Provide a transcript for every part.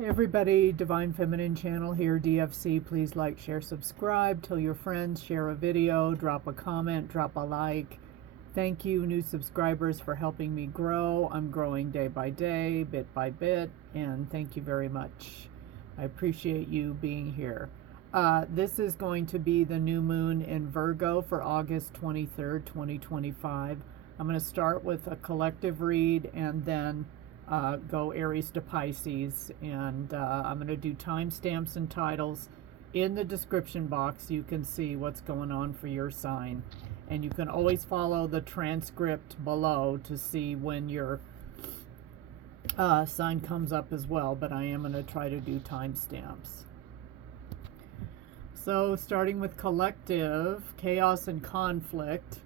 Hey everybody, Divine Feminine Channel here, DFC. Please like, share, subscribe, tell your friends, share a video, drop a comment, drop a like. Thank you, new subscribers, for helping me grow. I'm growing day by day, bit by bit, and thank you very much. I appreciate you being here. This is going to be the new moon in Virgo for August 23rd, 2025. I'm going to start with a collective read and then go Aries to Pisces, and I'm going to do timestamps and titles in the description box. You can see what's going on for your sign, and you can always follow the transcript below to see when your sign comes up as well, but I am going to try to do timestamps. So starting with collective, chaos and conflict.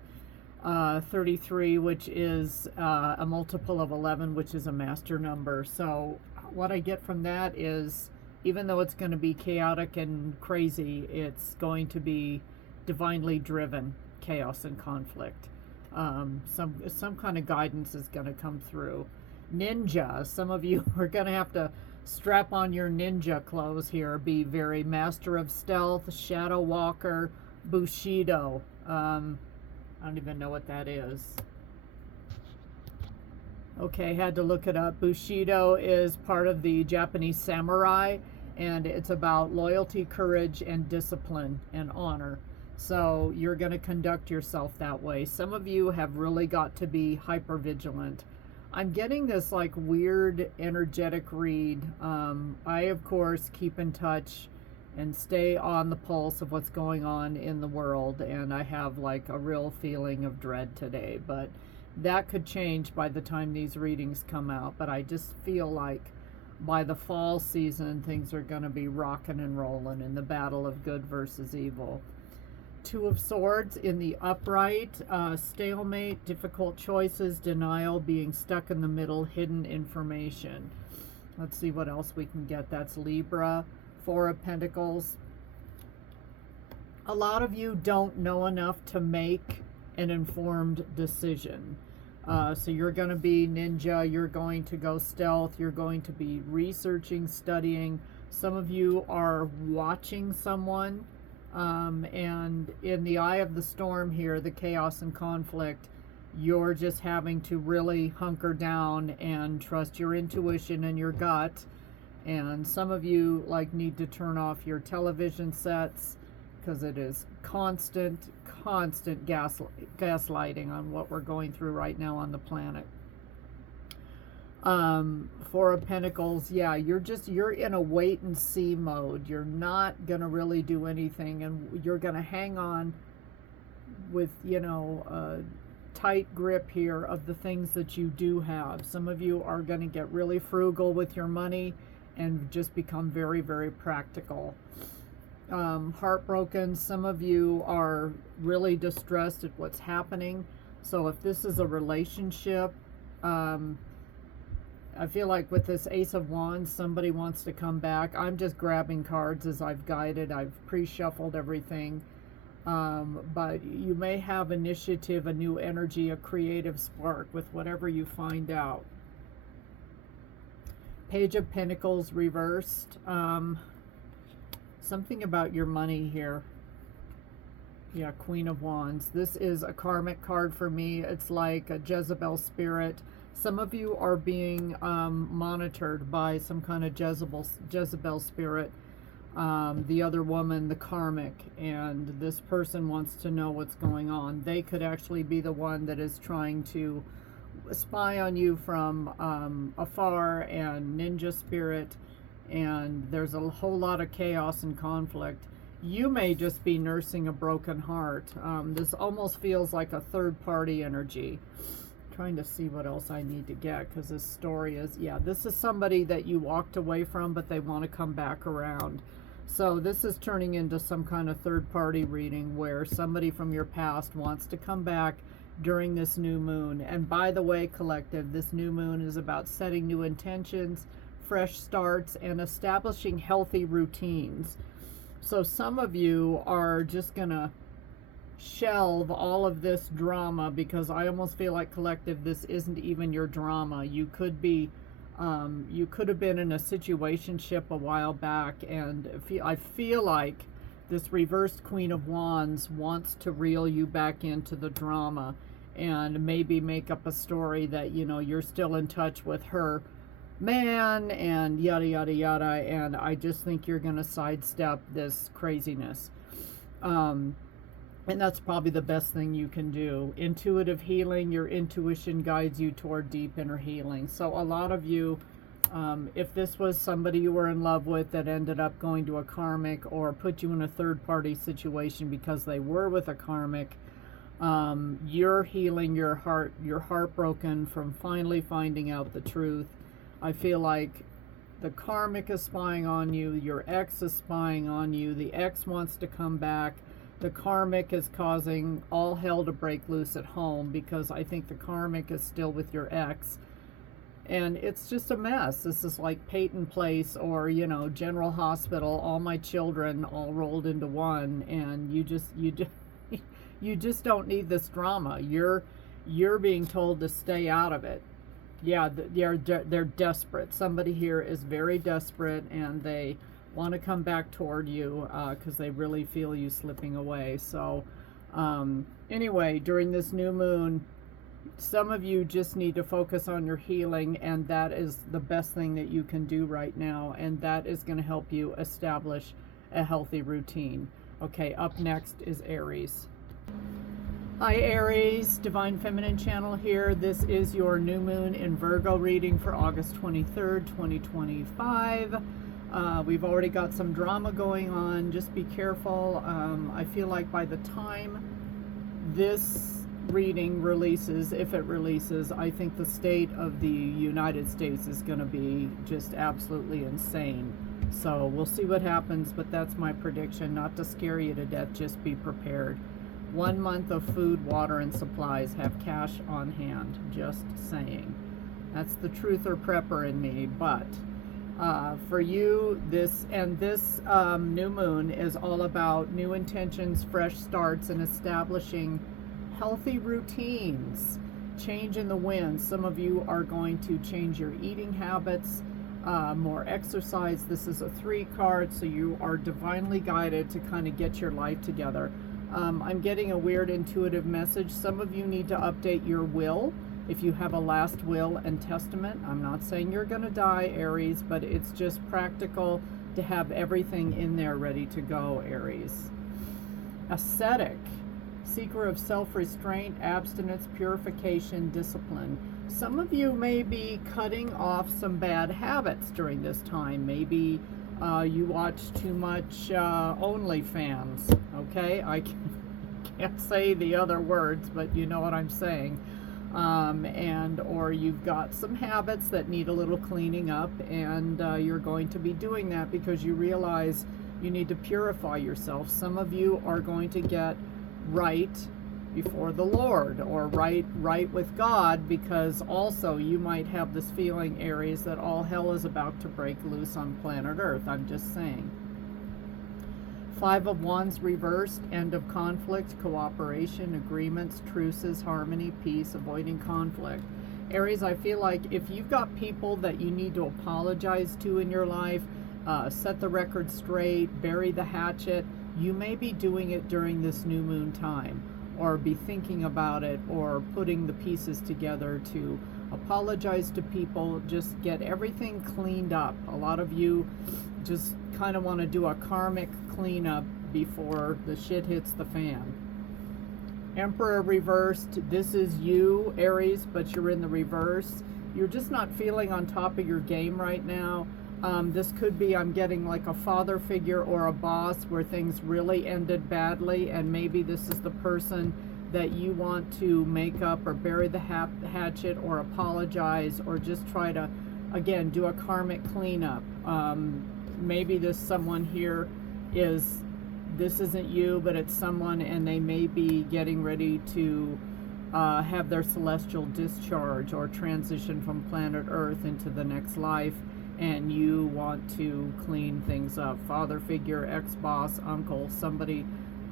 33, which is a multiple of 11, which is a master number. So what I get from that is, even though it's going to be chaotic and crazy, it's going to be divinely driven chaos and conflict. Some kind of guidance is going to come through. Ninja, some of you are going to have to strap on your ninja clothes here. Be very master of stealth, shadow walker, bushido. I don't even know what that is. Okay, had to look it up. Bushido is part of the Japanese samurai, and it's about loyalty, courage, and discipline and honor. So you're going to conduct yourself that way. Some of you have really got to be hyper vigilant. I'm getting this like weird energetic read. I, of course, keep in touch and stay on the pulse of what's going on in the world, and I have like a real feeling of dread today, but that could change by the time these readings come out. But I just feel like by the fall season things are going to be rocking and rolling in the battle of good versus evil. Two of Swords in the upright, stalemate, difficult choices, denial, being stuck in the middle, hidden information. Let's see what else we can get. That's Libra. Four of Pentacles. A lot of you don't know enough to make an informed decision. So you're going to be ninja, you're going to go stealth, you're going to be researching, studying. Some of you are watching someone, and in the eye of the storm here, the chaos and conflict, you're just having to really hunker down and trust your intuition and your gut. And some of you like need to turn off your television sets because it is constant gaslighting on what we're going through right now on the planet. Four of Pentacles, yeah, you're in a wait and see mode. You're not gonna really do anything, and you're gonna hang on with, you know, a tight grip here of the things that you do have. Some of you are gonna get really frugal with your money and just become very, very practical. Heartbroken, some of you are really distressed at what's happening. So if this is a relationship, I feel like with this Ace of Wands, somebody wants to come back. I'm just grabbing cards as I've guided. I've pre-shuffled everything. But you may have initiative, a new energy, a creative spark with whatever you find out. Page of Pentacles reversed. Something about your money here. Yeah, Queen of Wands. This is a karmic card for me. It's like a Jezebel spirit. Some of you are being monitored by some kind of Jezebel spirit. The other woman, the karmic, and this person wants to know what's going on. They could actually be the one that is trying to spy on you from afar, and ninja spirit, and there's a whole lot of chaos and conflict. You may just be nursing a broken heart. This almost feels like a third-party energy. Trying to see what else I need to get, because this story is, yeah, this is somebody that you walked away from, but they want to come back around. So this is turning into some kind of third-party reading where somebody from your past wants to come back during this new moon. And by the way, collective, this new moon is about setting new intentions, fresh starts, and establishing healthy routines. So some of you are just gonna shelve all of this drama, because I almost feel like, collective, this isn't even your drama. You could be You could have been in a situationship a while back, and I feel like this reversed Queen of Wands wants to reel you back into the drama and maybe make up a story that, you know, you're still in touch with her man and yada yada yada, and I just think you're going to sidestep this craziness. And that's probably the best thing you can do. Intuitive healing, your intuition guides you toward deep inner healing. So a lot of you, if this was somebody you were in love with that ended up going to a karmic or put you in a third-party situation because they were with a karmic, you're healing your heart. You're heartbroken from finally finding out the truth. I feel like the karmic is spying on you. Your ex is spying on you. The ex wants to come back. The karmic is causing all hell to break loose at home because I think the karmic is still with your ex. And it's just a mess. This is like Peyton Place or, you know, General Hospital, all my children all rolled into one. And you just don't need this drama. You're being told to stay out of it. Yeah, they're desperate. Somebody here is very desperate, and they want to come back toward you because they really feel you slipping away. So anyway, during this new moon, some of you just need to focus on your healing, and that is the best thing that you can do right now, and that is going to help you establish a healthy routine. Okay, up next is Aries. Hi Aries, Divine Feminine Channel here. This is your new moon in Virgo reading for August 23rd, 2025. We've already got some drama going on. Just be careful. I feel like by the time this reading releases, if it releases, I think the state of the United States is going to be just absolutely insane. So we'll see what happens, but that's my prediction. Not to scare you to death, just be prepared. 1 month of food, water, and supplies. Have cash on hand. Just saying. That's the truther prepper in me. But for you, this new moon is all about new intentions, fresh starts, and establishing healthy routines. Change in the wind. Some of you are going to change your eating habits, more exercise. This is a 3 card, so you are divinely guided to kind of get your life together. I'm getting a weird intuitive message. Some of you need to update your will. If you have a last will and testament, I'm not saying you're going to die, Aries, but it's just practical to have everything in there ready to go, Aries. Ascetic, seeker of self-restraint, abstinence, purification, discipline. Some of you may be cutting off some bad habits during this time. Maybe you watch too much OnlyFans, okay? I can't say the other words, but you know what I'm saying. Or you've got some habits that need a little cleaning up, and you're going to be doing that because you realize you need to purify yourself. Some of you are going to get right before the Lord, or right with God, because also you might have this feeling, Aries, that all hell is about to break loose on planet Earth. I'm just saying. 5 of Wands reversed, end of conflict, cooperation, agreements, truces, harmony, peace, avoiding conflict. Aries, I feel like if you've got people that you need to apologize to in your life, set the record straight, bury the hatchet, you may be doing it during this new moon time, or be thinking about it, or putting the pieces together to apologize to people. Just get everything cleaned up. A lot of you just kind of want to do a karmic cleanup before the shit hits the fan. Emperor reversed. This is you, Aries, but you're in the reverse. You're just not feeling on top of your game right now. This could be, I'm getting like a father figure or a boss where things really ended badly, and maybe this is the person that you want to make up or bury the hatchet or apologize, or just try to, again, do a karmic cleanup. Maybe this someone here this isn't you, but it's someone, and they may be getting ready to have their celestial discharge or transition from planet Earth into the next life, and you want to clean things up. Father figure, ex-boss, uncle, somebody,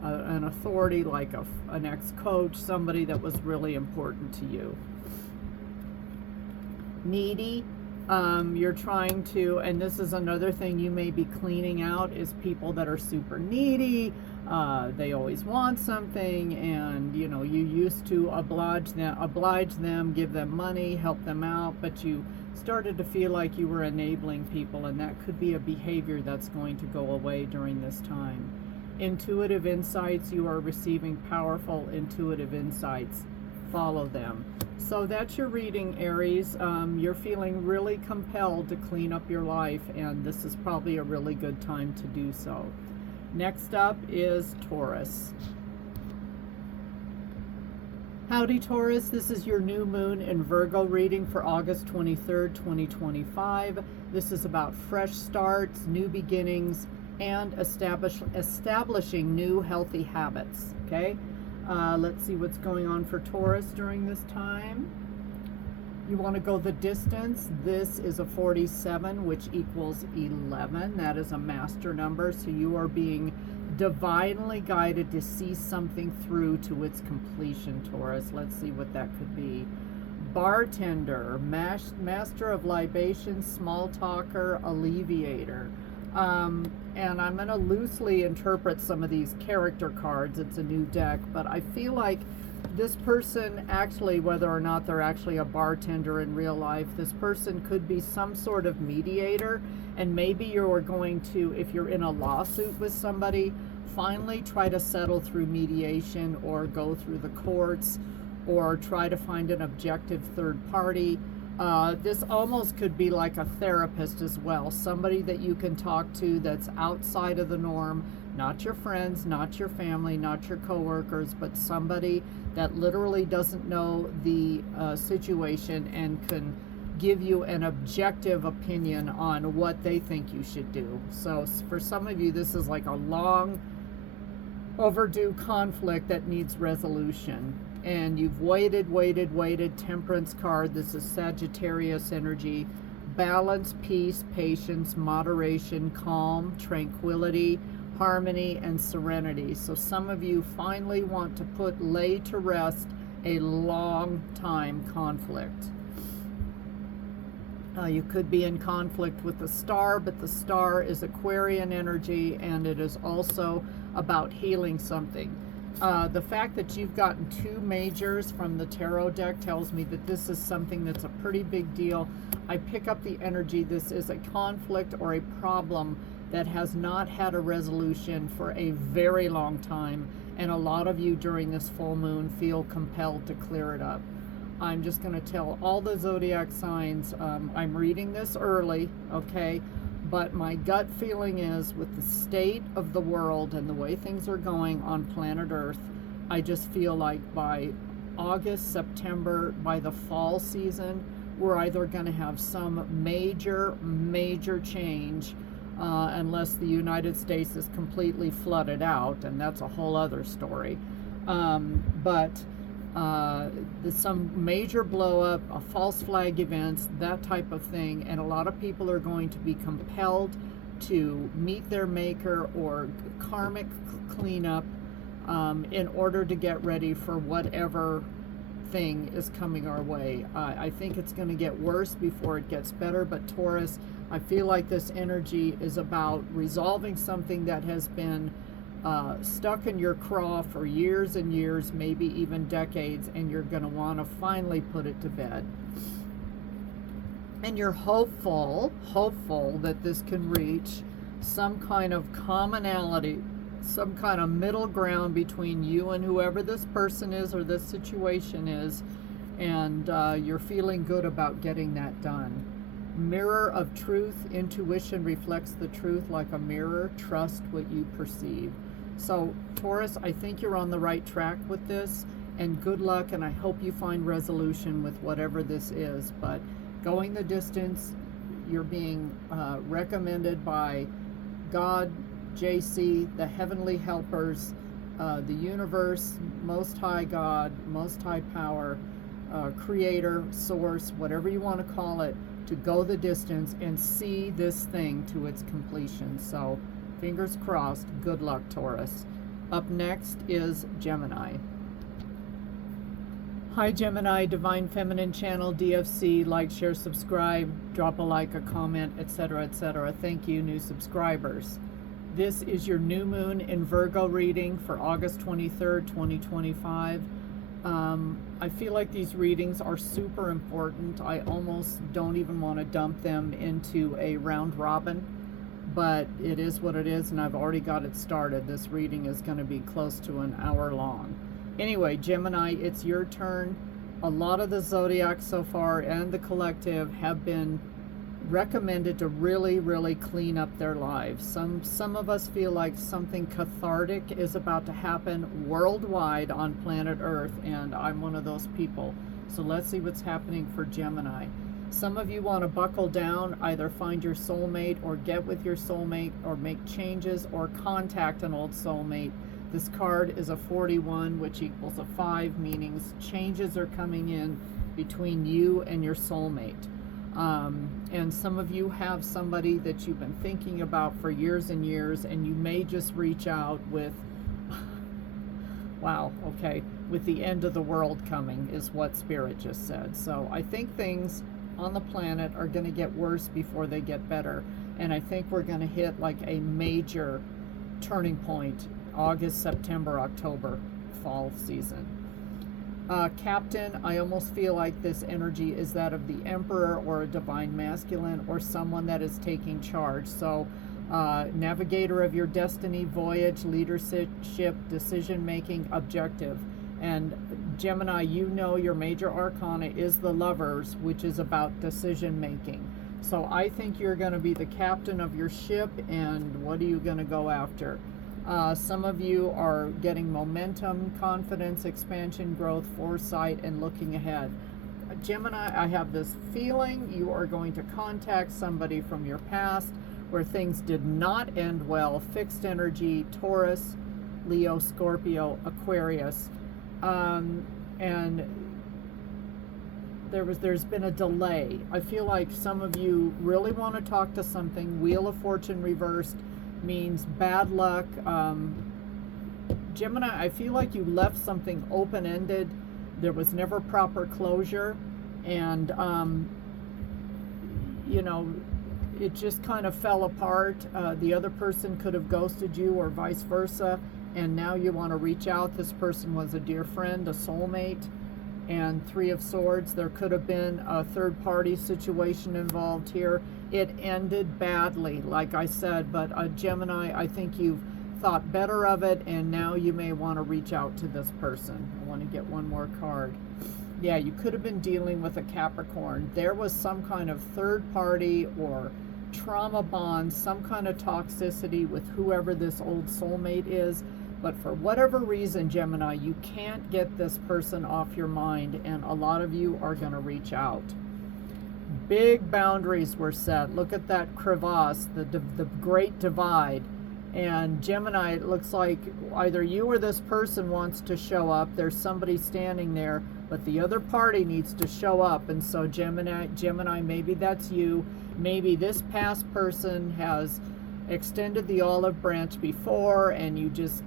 an authority like an ex-coach, somebody that was really important to you. Needy, You're trying to, and this is another thing you may be cleaning out, is people that are super needy. They always want something, and you know, you used to oblige them, give them money, help them out, but you started to feel like you were enabling people, and that could be a behavior that's going to go away during this time. Intuitive insights, you are receiving powerful intuitive insights. Follow them. So that's your reading, Aries. You're feeling really compelled to clean up your life, and this is probably a really good time to do so. Next up is Taurus. Howdy, Taurus. This is your new moon in Virgo reading for August 23rd, 2025. This is about fresh starts, new beginnings, and establishing new healthy habits. Okay? Let's see what's going on for Taurus during this time. You want to go the distance. This is a 47, which equals 11. That is a master number, so you are being divinely guided to see something through to its completion, Taurus. Let's see what that could be. Bartender, master of libation, small talker, alleviator. And I'm going to loosely interpret some of these character cards. It's a new deck, but I feel like this person actually, whether or not they're actually a bartender in real life, this person could be some sort of mediator, and maybe you're going to, if you're in a lawsuit with somebody, finally try to settle through mediation or go through the courts or try to find an objective third party. This almost could be like a therapist as well, somebody that you can talk to that's outside of the norm, not your friends, not your family, not your coworkers, but somebody that literally doesn't know the situation and can give you an objective opinion on what they think you should do. So for some of you, this is like a long overdue conflict that needs resolution. And you've waited. Temperance card. This is Sagittarius energy. Balance, peace, patience, moderation, calm, tranquility, harmony, and serenity. So some of you finally want to lay to rest a long time conflict. You could be in conflict with the star, but the star is Aquarian energy, and it is also about healing something. The fact that you've gotten 2 majors from the tarot deck tells me that this is something that's a pretty big deal. I pick up the energy. This is a conflict or a problem that has not had a resolution for a very long time, and a lot of you during this full moon feel compelled to clear it up. I'm just going to tell all the zodiac signs. I'm reading this early, okay? But my gut feeling is, with the state of the world and the way things are going on planet Earth, I just feel like by August, September, by the fall season, we're either going to have some major change, unless the United States is completely flooded out, and that's a whole other story. Some major blow up, a false flag events, that type of thing, and a lot of people are going to be compelled to meet their maker or karmic cleanup in order to get ready for whatever thing is coming our way. I think it's going to get worse before it gets better, but Taurus, I feel like this energy is about resolving something that has been stuck in your craw for years and years, maybe even decades, and you're going to want to finally put it to bed. And you're hopeful that this can reach some kind of commonality, some kind of middle ground between you and whoever this person is or this situation is, and you're feeling good about getting that done. Mirror of truth. Intuition reflects the truth like a mirror. Trust what you perceive. So Taurus, I think you're on the right track with this, and good luck, and I hope you find resolution with whatever this is. But going the distance, you're being recommended by God, JC, the heavenly helpers, the universe, Most High God, Most High Power, Creator, Source, whatever you want to call it, to go the distance and see this thing to its completion. So fingers crossed. Good luck, Taurus. Up next is Gemini. Hi Gemini, Divine Feminine Channel, DFC, like, share, subscribe, drop a like, a comment, etc., etc. Thank you, new subscribers. This is your new moon in Virgo reading for August 23rd, 2025. I feel like these readings are super important. I almost don't even want to dump them into a round robin, but it is what it is, and I've already got it started. This reading is going to be close to an hour long. Anyway, Gemini, it's your turn. A lot of the Zodiac so far and the Collective have been recommended to really, really clean up their lives. Some of us feel like something cathartic is about to happen worldwide on planet Earth, and I'm one of those people. So let's see what's happening for Gemini. Some of you want to buckle down, either find your soulmate or get with your soulmate or make changes or contact an old soulmate. This card is a 41, which equals a 5, meaning changes are coming in between you and your soulmate. And some of you have somebody that you've been thinking about for years and years, and you may just reach out with, wow, okay, with the end of the world coming is what Spirit just said. So I think things on the planet are going to get worse before they get better. And I think we're going to hit like a major turning point August, September, October, fall season. Captain, I almost feel like this energy is that of the Emperor or a divine masculine or someone that is taking charge. So navigator of your destiny, voyage, leadership, decision making, objective. And Gemini, you know your major arcana is the Lovers, which is about decision making. So I think you're going to be the captain of your ship, and what are you going to go after? Some of you are getting momentum, confidence, expansion, growth, foresight, and looking ahead. Gemini, I have this feeling you are going to contact somebody from your past where things did not end well. Fixed energy, Taurus, Leo, Scorpio, Aquarius. And there's been a delay. I feel like some of you really want to talk to something. Wheel of Fortune reversed means bad luck. Gemini, I feel like you left something open-ended. There was never proper closure, and you know, it just kind of fell apart. The other person could have ghosted you or vice versa, and now you want to reach out. This person was a dear friend, a soulmate. And Three of Swords, there could have been a third-party situation involved here. It ended badly, like I said, but Gemini, I think you've thought better of it, and now you may want to reach out to this person. I want to get one more card. Yeah, you could have been dealing with a Capricorn. There was some kind of third-party or trauma bond, some kind of toxicity with whoever this old soulmate is. But for whatever reason, Gemini, you can't get this person off your mind, and a lot of you are going to reach out. Big boundaries were set. Look at that crevasse, the great divide. And Gemini, it looks like either you or this person wants to show up. There's somebody standing there, but the other party needs to show up. And so Gemini, maybe that's you. Maybe this past person has extended the olive branch before, and you just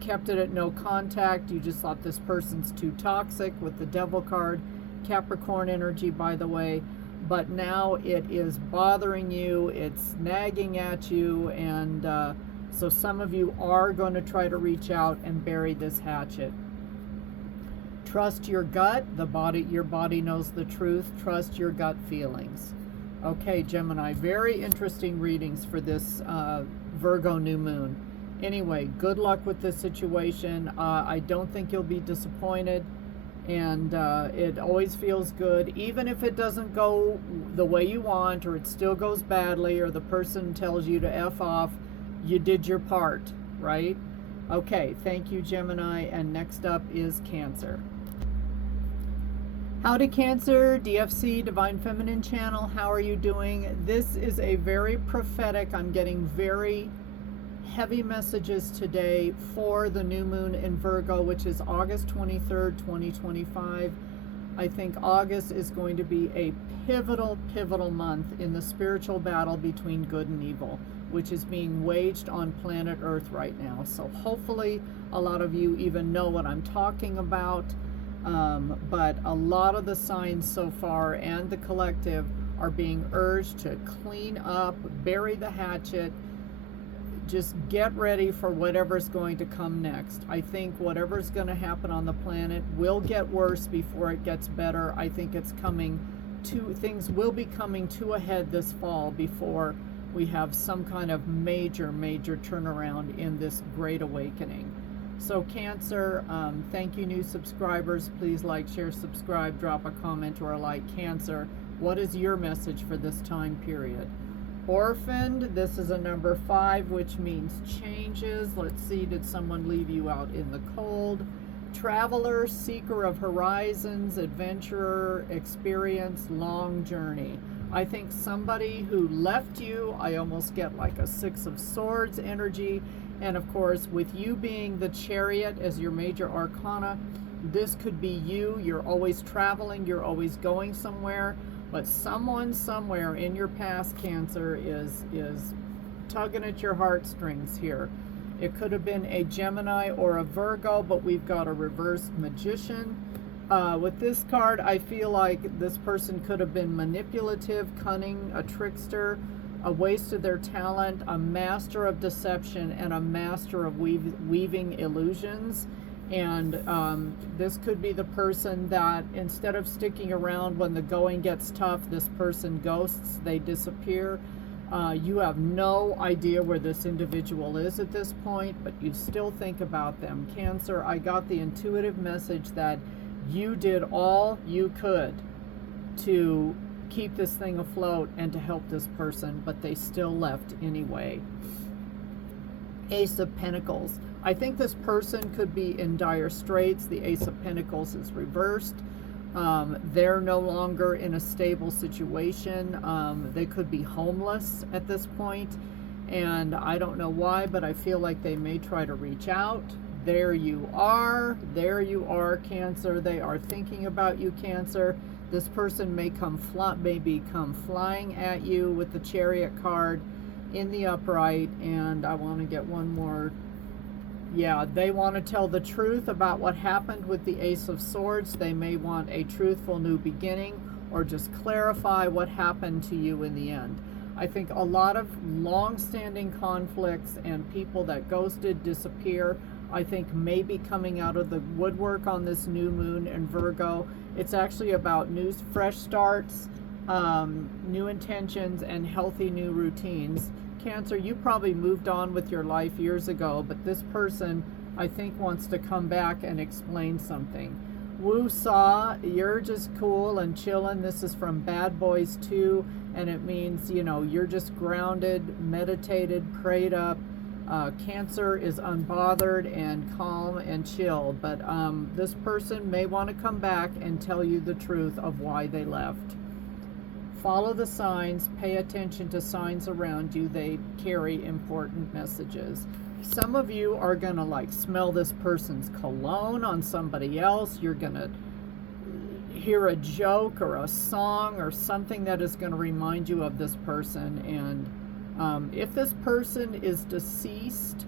kept it at no contact. You just thought this person's too toxic with the Devil card. Capricorn energy, by the way. But now it is bothering you, it's nagging at you, and so some of you are going to try to reach out and bury this hatchet. Trust your gut. Your body knows the truth. Trust your gut feelings. Okay, Gemini, very interesting readings for this Virgo new moon. Anyway, good luck with this situation. I don't think you'll be disappointed, and it always feels good. Even if it doesn't go the way you want, or it still goes badly, or the person tells you to F off, you did your part, right? Okay, thank you, Gemini, and next up is Cancer. Howdy Cancer, DFC, Divine Feminine Channel, how are you doing? This is a very prophetic, I'm getting very heavy messages today for the new moon in Virgo, which is August 23rd, 2025. I think August is going to be a pivotal month in the spiritual battle between good and evil, which is being waged on planet Earth right now. So hopefully a lot of you even know what I'm talking about. But a lot of the signs so far and the collective are being urged to clean up, bury the hatchet, just get ready for whatever's going to come next. I think whatever's going to happen on the planet will get worse before it gets better. I think it's coming to, things will be coming to a head this fall before we have some kind of major turnaround in this great awakening. So Cancer, thank you new subscribers. Please like, share, subscribe, drop a comment or a like. Cancer, what is your message for this time period? Orphaned, this is a number 5, which means changes. Let's see, did someone leave you out in the cold? Traveler, seeker of horizons, adventurer, experience, long journey. I think somebody who left you, I almost get like a 6 of Swords energy. And of course, with you being the Chariot as your major arcana, this could be you. You're always traveling, you're always going somewhere. But someone somewhere in your past, Cancer, is tugging at your heartstrings here. It could have been a Gemini or a Virgo, but we've got a reversed Magician. With this card, I feel like this person could have been manipulative, cunning, a trickster, a waste of their talent, a master of deception, and a master of weaving illusions. And this could be the person that instead of sticking around when the going gets tough, this person ghosts, they disappear. You have no idea where this individual is at this point, but you still think about them. Cancer, I got the intuitive message that you did all you could to keep this thing afloat and to help this person, but they still left anyway. Ace of Pentacles. I think this person could be in dire straits. The Ace of Pentacles is reversed. They're no longer in a stable situation. They could be homeless at this point, and I don't know why, but I feel like they may try to reach out. There you are, Cancer. They are thinking about you, Cancer. This person may come flying at you with the Chariot card in the upright. And I want to get one more. Yeah, they want to tell the truth about what happened with the Ace of Swords. They may want a truthful new beginning or just clarify what happened to you in the end. I think a lot of long-standing conflicts and people that ghosted, disappear, I think may be coming out of the woodwork on this new moon in Virgo. It's actually about fresh starts, new intentions, and healthy new routines. Cancer, you probably moved on with your life years ago, but this person, I think, wants to come back and explain something. Woo Saw, you're just cool and chilling. This is from Bad Boys 2, and it means, you know, you're just grounded, meditated, prayed up. Cancer is unbothered and calm and chill, but this person may want to come back and tell you the truth of why they left. Follow the signs, pay attention to signs around you. They carry important messages. Some of you are going to like smell this person's cologne on somebody else. You're going to hear a joke or a song or something that is going to remind you of this person. And if this person is deceased,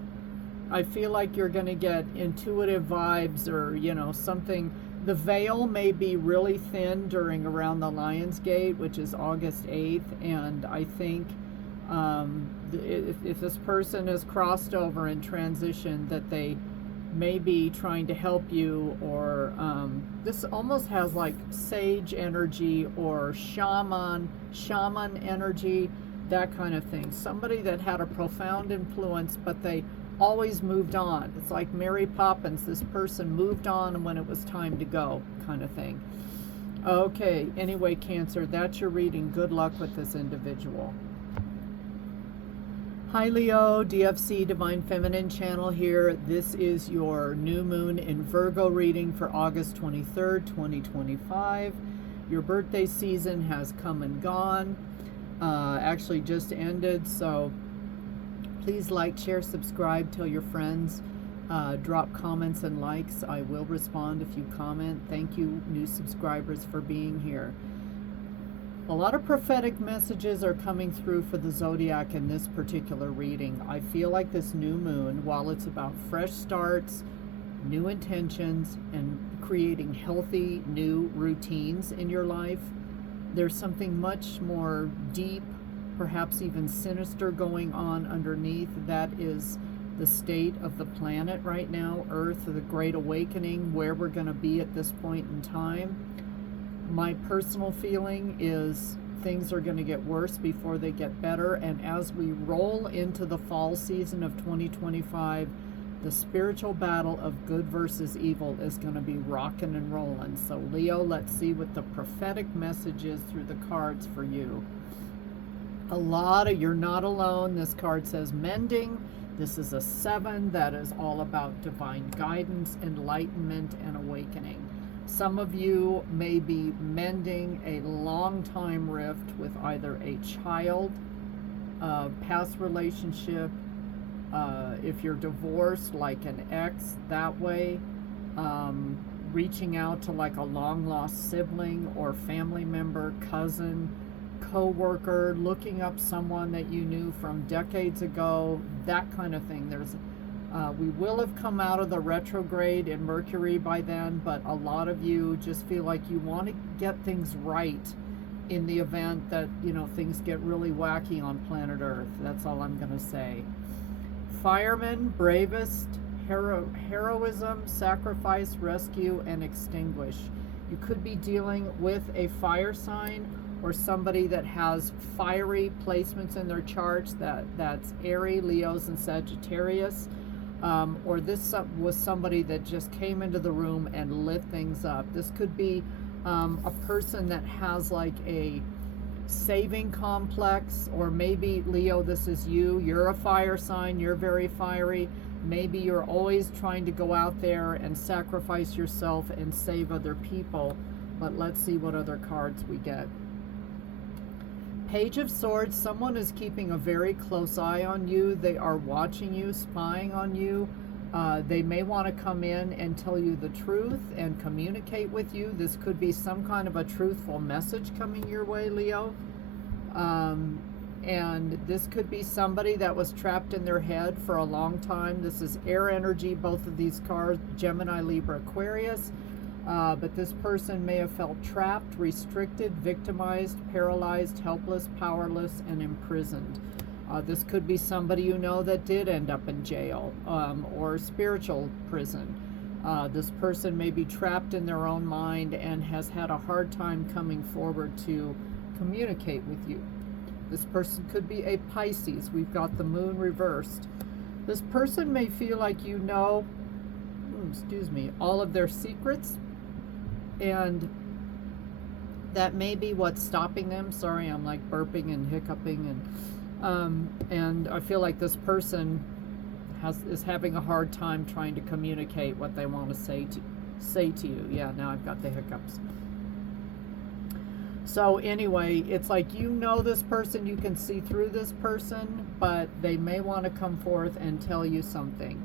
I feel like you're going to get intuitive vibes or, you know, something. The veil may be really thin during around the Lion's Gate, which is August 8th, and I think if this person has crossed over and transitioned, that they may be trying to help you, or this almost has like sage energy or shaman energy, that kind of thing. Somebody that had a profound influence, but they always moved on. It's like Mary Poppins. This person moved on when it was time to go, kind of thing. Okay, anyway, Cancer, that's your reading. Good luck with this individual. Hi Leo, DFC Divine Feminine channel here. This is your new moon in Virgo reading for August 23rd, 2025. Your birthday season has come and gone. Actually just ended, so please like, share, subscribe, tell your friends, drop comments and likes. I will respond if you comment. Thank you, new subscribers, for being here. A lot of prophetic messages are coming through for the Zodiac in this particular reading. I feel like this new moon, while it's about fresh starts, new intentions, and creating healthy new routines in your life. There's something much more deep, perhaps even sinister going on underneath. That is the state of the planet right now, Earth, the Great Awakening, where we're going to be at this point in time. My personal feeling is things are going to get worse before they get better, and as we roll into the fall season of 2025, the spiritual battle of good versus evil is going to be rocking and rolling. So Leo, let's see what the prophetic message is through the cards for you. You're not alone. This card says mending. This is a 7 that is all about divine guidance, enlightenment, and awakening. Some of you may be mending a long time rift with either a child, past relationship, if you're divorced, like an ex, that way, reaching out to like a long lost sibling or family member, cousin, co-worker, looking up someone that you knew from decades ago, that kind of thing. We will have come out of the retrograde in Mercury by then, but a lot of you just feel like you want to get things right in the event that, things get really wacky on planet Earth. That's all I'm going to say. Fireman, bravest, heroism, sacrifice, rescue, and extinguish. You could be dealing with a fire sign or somebody that has fiery placements in their charts. That's Aries, Leos, and Sagittarius. Or this was somebody that just came into the room and lit things up. This could be a person that has like a saving complex, or maybe, Leo, this is you. You're a fire sign. You're very fiery. Maybe you're always trying to go out there and sacrifice yourself and save other people. But let's see what other cards we get. Page of Swords. Someone is keeping a very close eye on you. They are watching you, spying on you. They may want to come in and tell you the truth and communicate with you. This could be some kind of a truthful message coming your way, Leo. And this could be somebody that was trapped in their head for a long time. This is air energy, both of these cards, Gemini, Libra, Aquarius. But this person may have felt trapped, restricted, victimized, paralyzed, helpless, powerless, and imprisoned. This could be somebody you know that did end up in jail or spiritual prison. This person may be trapped in their own mind and has had a hard time coming forward to communicate with you. This person could be a Pisces. We've got the moon reversed. This person may feel like you know, all of their secrets, and that may be what's stopping them. Sorry, I'm like burping and hiccuping, and I feel like this person is having a hard time trying to communicate what they want to say to you. Yeah, now I've got the hiccups. So anyway, it's like this person, you can see through this person, but they may want to come forth and tell you something.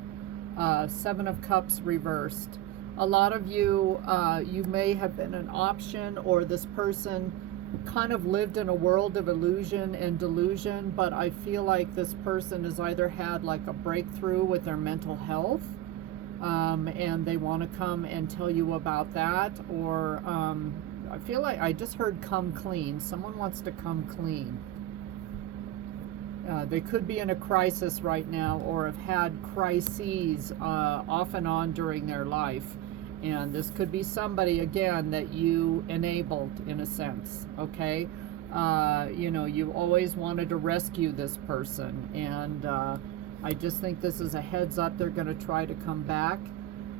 7 of Cups reversed. A lot of you, you may have been an option, or this person kind of lived in a world of illusion and delusion, but I feel like this person has either had like a breakthrough with their mental health, and they want to come and tell you about that, or I feel like I just heard come clean. Someone wants to come clean. They could be in a crisis right now, or have had crises off and on during their life. And this could be somebody, again, that you enabled in a sense, okay? You always wanted to rescue this person. And I just think this is a heads up. They're going to try to come back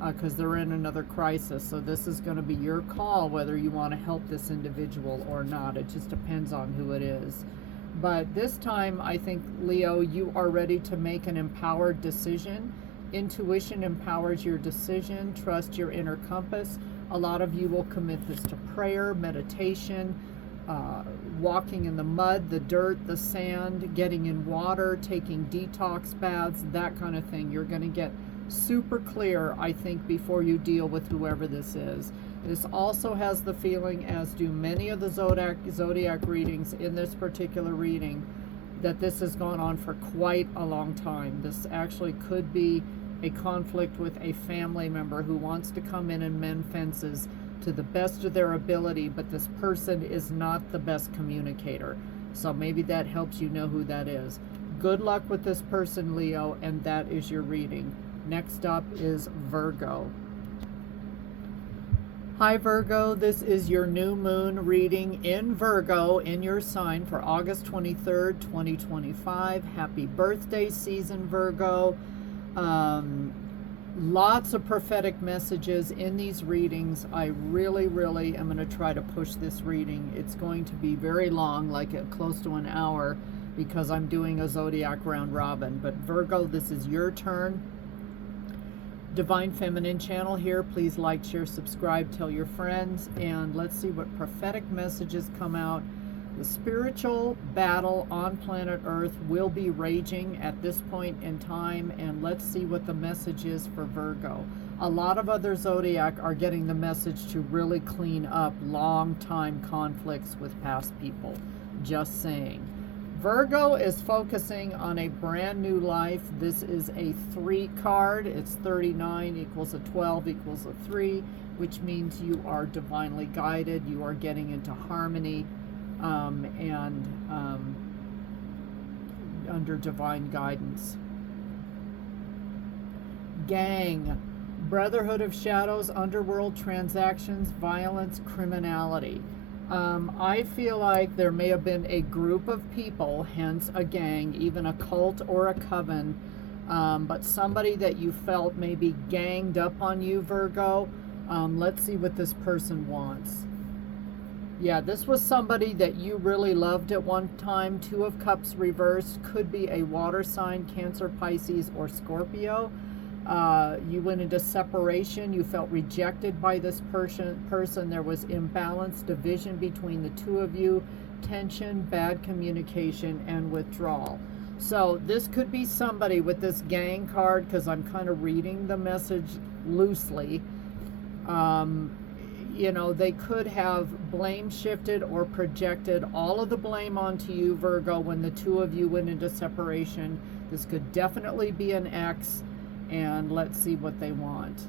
because they're in another crisis. So this is going to be your call whether you want to help this individual or not. It just depends on who it is. But this time, I think, Leo, you are ready to make an empowered decision. Intuition empowers your decision. Trust your inner compass. A lot of you will commit this to prayer, meditation, walking in the mud, the dirt, the sand, getting in water, taking detox baths, that kind of thing. You're going to get super clear, I think, before you deal with whoever this is. This also has the feeling, as do many of the Zodiac readings in this particular reading, that this has gone on for quite a long time. This actually could be a conflict with a family member who wants to come in and mend fences to the best of their ability, but this person is not the best communicator. So maybe that helps you know who that is. Good luck with this person, Leo, and that is your reading. Next up is Virgo. Hi Virgo, this is your new moon reading in Virgo in your sign for August 23rd, 2025. Happy birthday season, Virgo. Lots of prophetic messages in these readings. I really am going to try to push this reading. It's going to be very long, like close to an hour, because I'm doing a zodiac round robin. But Virgo, this is your turn. Divine Feminine channel here. Please like, share, subscribe, tell your friends, and let's see what prophetic messages come out. The spiritual battle on planet Earth will be raging at this point in time, and let's see what the message is for Virgo. A lot of other zodiac are getting the message to really clean up long time conflicts with past people. Just saying. Virgo is focusing on a brand new life. This is a 3 card. It's 39 equals a 12 equals a 3, which means you are divinely guided. You are getting into harmony and under divine guidance. Gang, Brotherhood of Shadows, underworld transactions, violence, criminality. I feel like there may have been a group of people, hence a gang, even a cult or a coven, but somebody that you felt maybe ganged up on you, Virgo. Let's see what this person wants. Yeah, this was somebody that you really loved at one time. 2 of Cups reversed. Could be a water sign, Cancer, Pisces, or Scorpio. You went into separation. You felt rejected by this person. There was imbalance, division between the 2 of you, tension, bad communication, and withdrawal. So this could be somebody with this gang card, because I'm kind of reading the message loosely. You know, they could have blame shifted or projected all of the blame onto you, Virgo, when the 2 of you went into separation. This could definitely be an ex. And let's see what they want.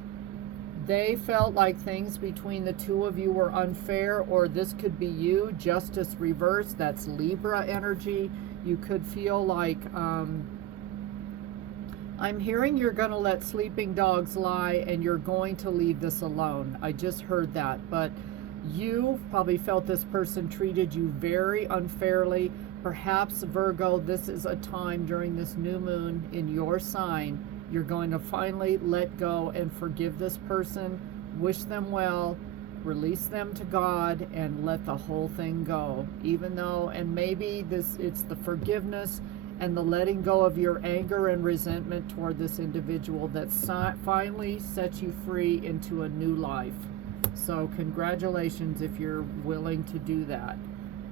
They felt like things between the 2 of you were unfair, or this could be you, justice reversed. That's Libra energy. You could feel like, I'm hearing you're going to let sleeping dogs lie and you're going to leave this alone. I just heard that. But you probably felt this person treated you very unfairly. Perhaps, Virgo, this is a time during this new moon in your sign you're going to finally let go and forgive this person, wish them well, release them to God, and let the whole thing go. Even though, and maybe it's the forgiveness and the letting go of your anger and resentment toward this individual that finally sets you free into a new life. So congratulations if you're willing to do that.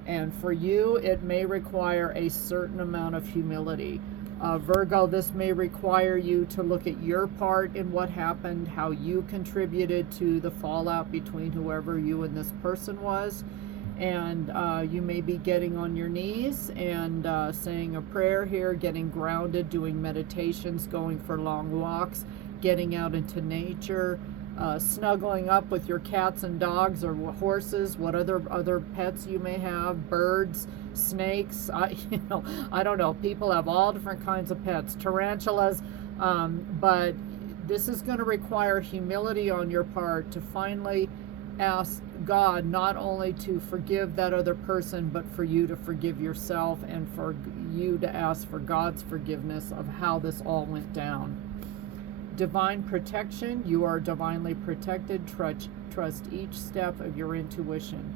And for you, it may require a certain amount of humility. Virgo, this may require you to look at your part in what happened, how you contributed to the fallout between whoever you and this person was. And you may be getting on your knees and saying a prayer here, getting grounded, doing meditations, going for long walks, getting out into nature, snuggling up with your cats and dogs or horses, what other pets you may have, birds, snakes. I don't know. People have all different kinds of pets, tarantulas, but this is going to require humility on your part to finally ask God not only to forgive that other person, but for you to forgive yourself and for you to ask for God's forgiveness of how this all went down. Divine protection. You are divinely protected. Trust each step of your intuition.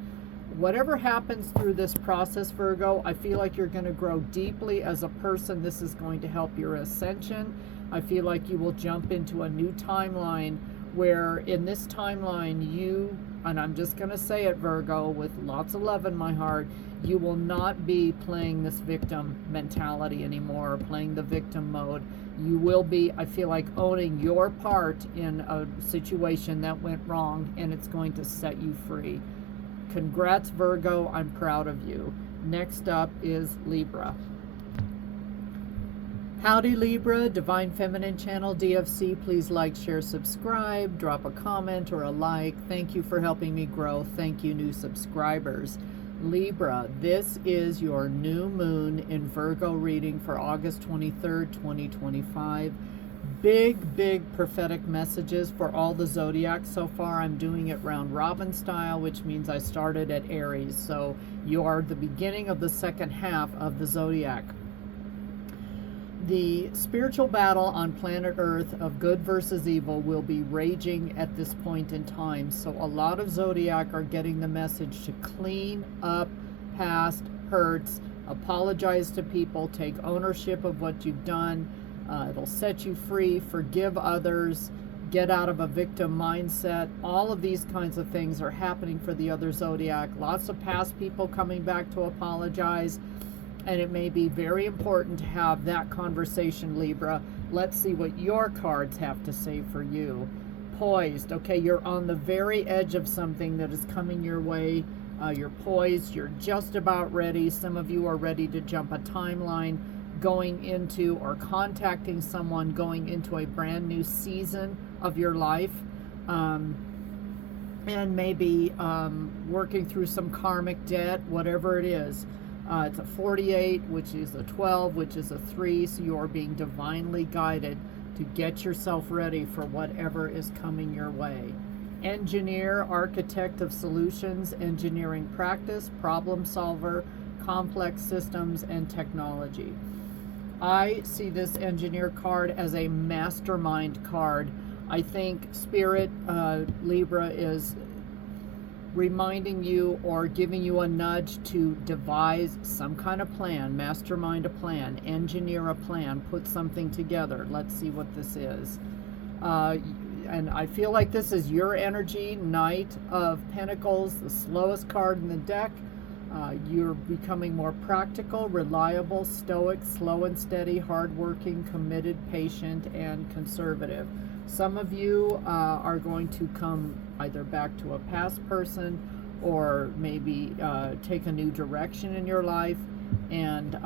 Whatever happens through this process, Virgo, I feel like you're going to grow deeply as a person. This is going to help your ascension. I feel like you will jump into a new timeline where in this timeline you, and I'm just going to say it, Virgo, with lots of love in my heart, you will not be playing this victim mentality anymore, or playing the victim mode. You will be, I feel like, owning your part in a situation that went wrong, and it's going to set you free. Congrats, Virgo. I'm proud of you. Next up is Libra. Howdy Libra, Divine Feminine Channel, DFC. Please like, share, subscribe, drop a comment or a like. Thank you for helping me grow. Thank you, new subscribers. Libra, this is your new moon in Virgo reading for August 23rd, 2025. Big prophetic messages for all the Zodiac so far. I'm doing it round robin style, which means I started at Aries. So you are the beginning of the second half of the Zodiac. The spiritual battle on planet Earth of good versus evil will be raging at this point in time. So a lot of Zodiac are getting the message to clean up past hurts, apologize to people, take ownership of what you've done. It'll set you free, forgive others, get out of a victim mindset. All of these kinds of things are happening for the other Zodiac. Lots of past people coming back to apologize. And it may be very important to have that conversation, Libra. Let's see what your cards have to say for you. Poised. Okay, you're on the very edge of something that is coming your way. You're poised. You're just about ready. Some of you are ready to jump a timeline, going into or contacting someone, going into a brand new season of your life. And maybe working through some karmic debt, whatever it is. It's a 48, which is a 12, which is a 3, so you are being divinely guided to get yourself ready for whatever is coming your way. Engineer, architect of solutions, engineering practice, problem solver, complex systems, and technology. I see this engineer card as a mastermind card. I think Spirit, Libra, is reminding you or giving you a nudge to devise some kind of plan, mastermind a plan, engineer a plan, put something together. Let's see what this is. And I feel like this is your energy, Knight of Pentacles, the slowest card in the deck. You're becoming more practical, reliable, stoic, slow and steady, hardworking, committed, patient, and conservative. Some of you are going to come either back to a past person or maybe take a new direction in your life and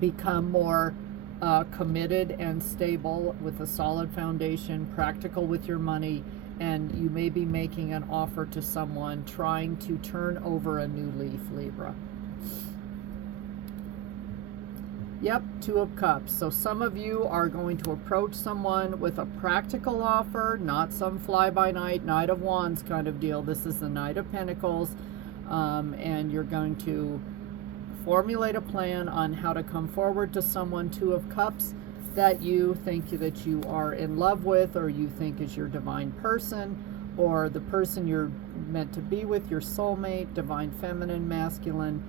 become more committed and stable with a solid foundation, practical with your money, and you may be making an offer to someone trying to turn over a new leaf, Libra. Yep, Two of Cups. So some of you are going to approach someone with a practical offer, not some fly-by-night, Knight of Wands kind of deal. This is the Knight of Pentacles, and you're going to formulate a plan on how to come forward to someone, Two of Cups, that you think that you are in love with, or you think is your divine person, or the person you're meant to be with, your soulmate, divine feminine, masculine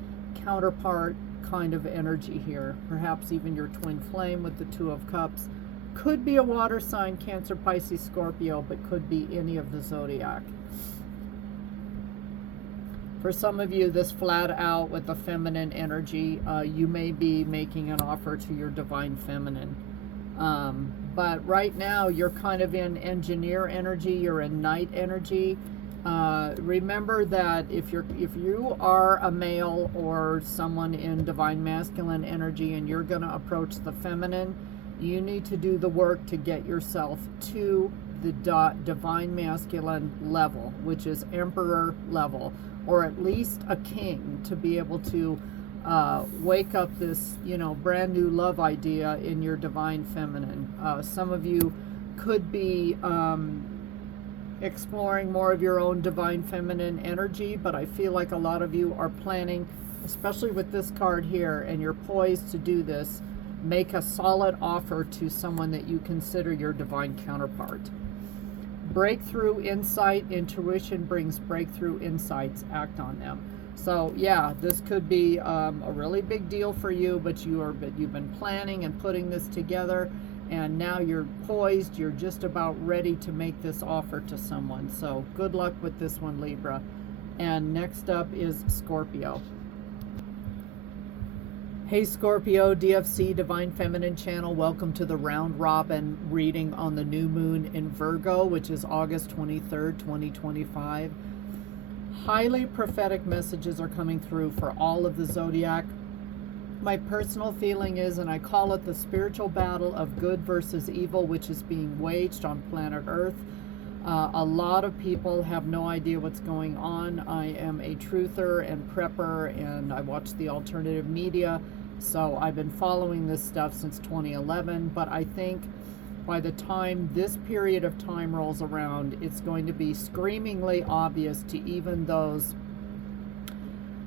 counterpart kind of energy here. Perhaps even your twin flame with the Two of Cups. Could be a water sign, Cancer, Pisces, Scorpio, but could be any of the Zodiac. For some of you, this flat out with the feminine energy, you may be making an offer to your divine feminine. But right now, you're kind of in engineer energy, you're in Knight energy. Remember that if you are a male or someone in divine masculine energy and you're going to approach the feminine, you need to do the work to get yourself to the divine masculine level, which is emperor level, or at least a king, to be able to wake up this, brand new love idea in your divine feminine. Some of you could be exploring more of your own divine feminine energy, but I feel like a lot of you are planning, especially with this card here, and you're poised to do this. Make a solid offer to someone that you consider your divine counterpart. Breakthrough insight, intuition brings breakthrough insights, act on them. So yeah, this could be a really big deal for you, but you've been planning and putting this together, and now you're poised, you're just about ready to make this offer to someone. So good luck with this one, Libra. And next up is Scorpio. Hey Scorpio, DFC, Divine Feminine Channel. Welcome to the round robin reading on the new moon in Virgo, which is August 23rd, 2025. Highly prophetic messages are coming through for all of the Zodiac. My personal feeling is, and I call it the spiritual battle of good versus evil, which is being waged on planet Earth. A lot of people have no idea what's going on. I am a truther and prepper, and I watch the alternative media, so I've been following this stuff since 2011, but I think by the time this period of time rolls around, it's going to be screamingly obvious to even those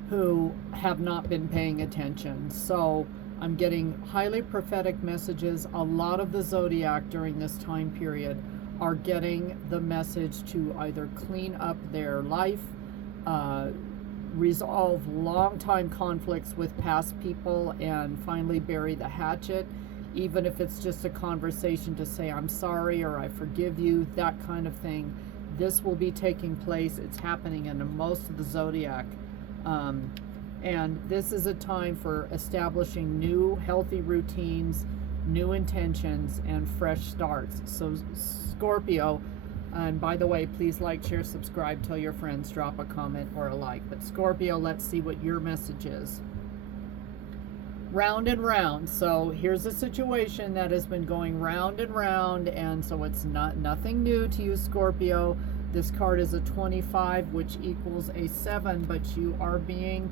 who have not been paying attention. So I'm getting highly prophetic messages. A lot of the Zodiac during this time period are getting the message to either clean up their life, resolve long-time conflicts with past people, and finally bury the hatchet, even if it's just a conversation to say, I'm sorry, or I forgive you, that kind of thing. This will be taking place. It's happening in most of the Zodiac. And this is a time for establishing new healthy routines, new intentions, and fresh starts. So Scorpio, and by the way, please like, share, subscribe, tell your friends, drop a comment or a like. But Scorpio, let's see what your message is. Round and round. So here's a situation that has been going round and round, and so it's nothing new to you, Scorpio. This card is a 25, which equals a 7, but you are being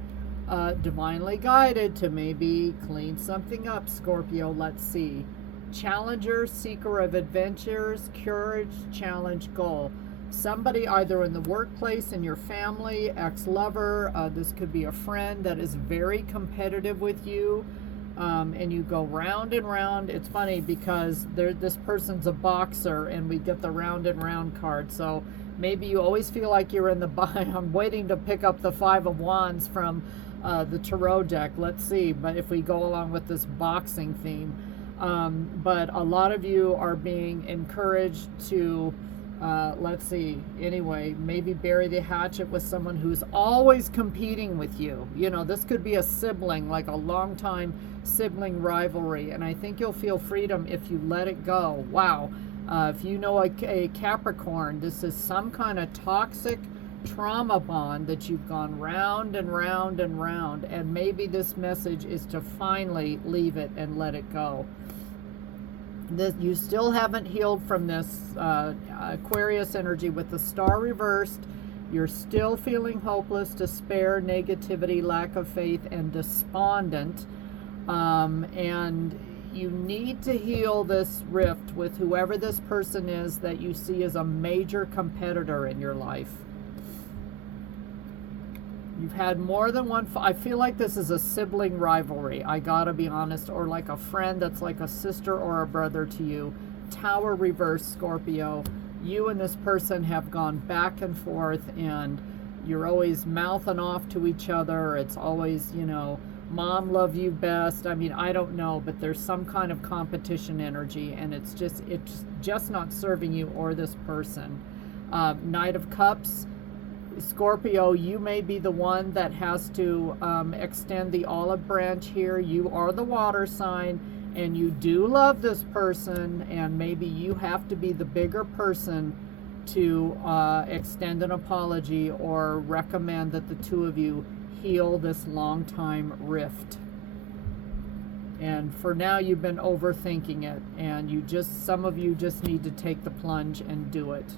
divinely guided to maybe clean something up, Scorpio. Let's see. Challenger, seeker of adventures, courage, challenge, goal. Somebody either in the workplace, in your family, ex-lover, this could be a friend that is very competitive with you, and you go round and round. It's funny because this person's a boxer, and we get the round and round card. So maybe you always feel like you're in the I'm waiting to pick up the 5 of Wands from the tarot deck. Let's see, but if we go along with this boxing theme. But a lot of you are being encouraged to, let's see, anyway, maybe bury the hatchet with someone who's always competing with you. You know, this could be a sibling, like a long-time sibling rivalry, and I think you'll feel freedom if you let it go. Wow. If you know a Capricorn, this is some kind of toxic trauma bond that you've gone round and round and round, and maybe this message is to finally leave it and let it go. You still haven't healed from this Aquarius energy with the star reversed. You're still feeling hopeless, despair, negativity, lack of faith, and despondent. And you need to heal this rift with whoever this person is that you see as a major competitor in your life. You've had more than one. I feel like this is a sibling rivalry, I gotta be honest, or like a friend that's like a sister or a brother to you. Tower reverse, Scorpio. You and this person have gone back and forth, and you're always mouthing off to each other. It's always, you know, mom love you best. I mean, I don't know, but there's some kind of competition energy, and it's just not serving you or this person. Knight of Cups. Scorpio, you may be the one that has to extend the olive branch here. You are the water sign, and you do love this person, and maybe you have to be the bigger person to extend an apology or recommend that the two of you heal this long time rift. And for now, you've been overthinking it, and some of you just need to take the plunge and do it.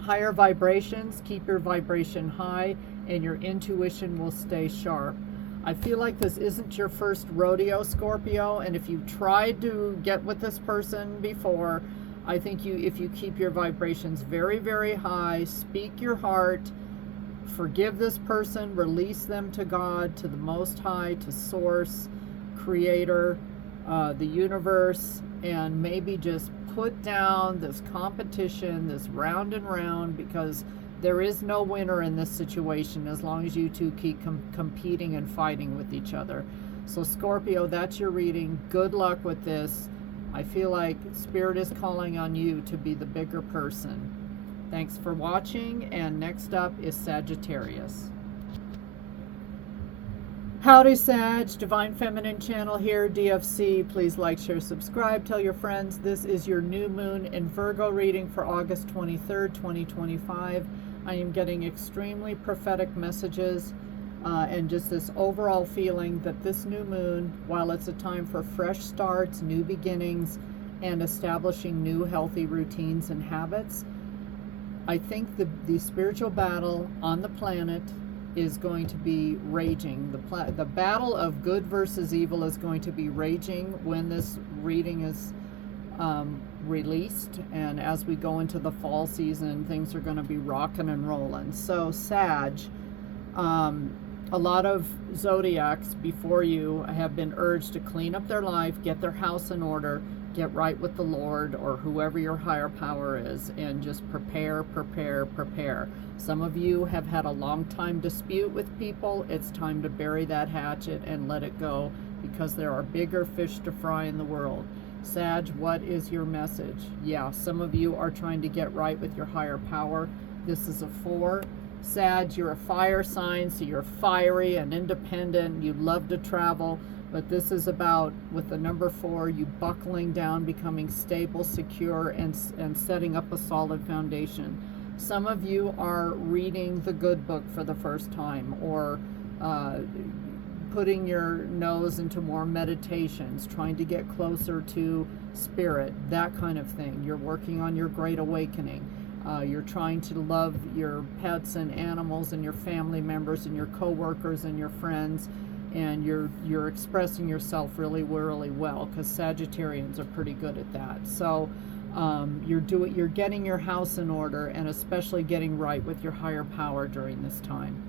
Higher vibrations, keep your vibration high, and your intuition will stay sharp. I feel like this isn't your first rodeo, Scorpio, and if you tried to get with this person before, I think if you keep your vibrations very, very high, speak your heart, forgive this person, release them to God, to the Most High, to Source, Creator, the universe, and maybe just put down this competition, this round and round, because there is no winner in this situation as long as you two keep competing and fighting with each other. So Scorpio, that's your reading. Good luck with this. I feel like Spirit is calling on you to be the bigger person. Thanks for watching, and next up is Sagittarius. Howdy Sag, Divine Feminine Channel here, DFC. Please like, share, subscribe, tell your friends. This is your new moon in Virgo reading for August 23rd, 2025. I am getting extremely prophetic messages. and just this overall feeling that this new moon, while it's a time for fresh starts, new beginnings, and establishing new healthy routines and habits, I think the spiritual battle on the planet is going to be raging. The battle of good versus evil is going to be raging when this reading is released, and as we go into the fall season, things are going to be rocking and rolling. So Sag, a lot of zodiacs before you have been urged to clean up their life, get their house in order, get right with the Lord or whoever your higher power is, and just prepare. Some of you have had a long time dispute with people. It's time to bury that hatchet and let it go, because there are bigger fish to fry in the world. Sag, what is your message? Yeah, some of you are trying to get right with your higher power. This is a 4. Sag, you're a fire sign, so you're fiery and independent. You love to travel, but this is about, with the number 4, you buckling down, becoming stable, secure, and setting up a solid foundation. Some of you are reading the good book for the first time, or putting your nose into more meditations, trying to get closer to spirit, that kind of thing. You're working on your great awakening. You're trying to love your pets and animals and your family members and your co-workers and your friends, and you're expressing yourself really, really well, because Sagittarians are pretty good at that. So you're getting your house in order, and especially getting right with your higher power during this time.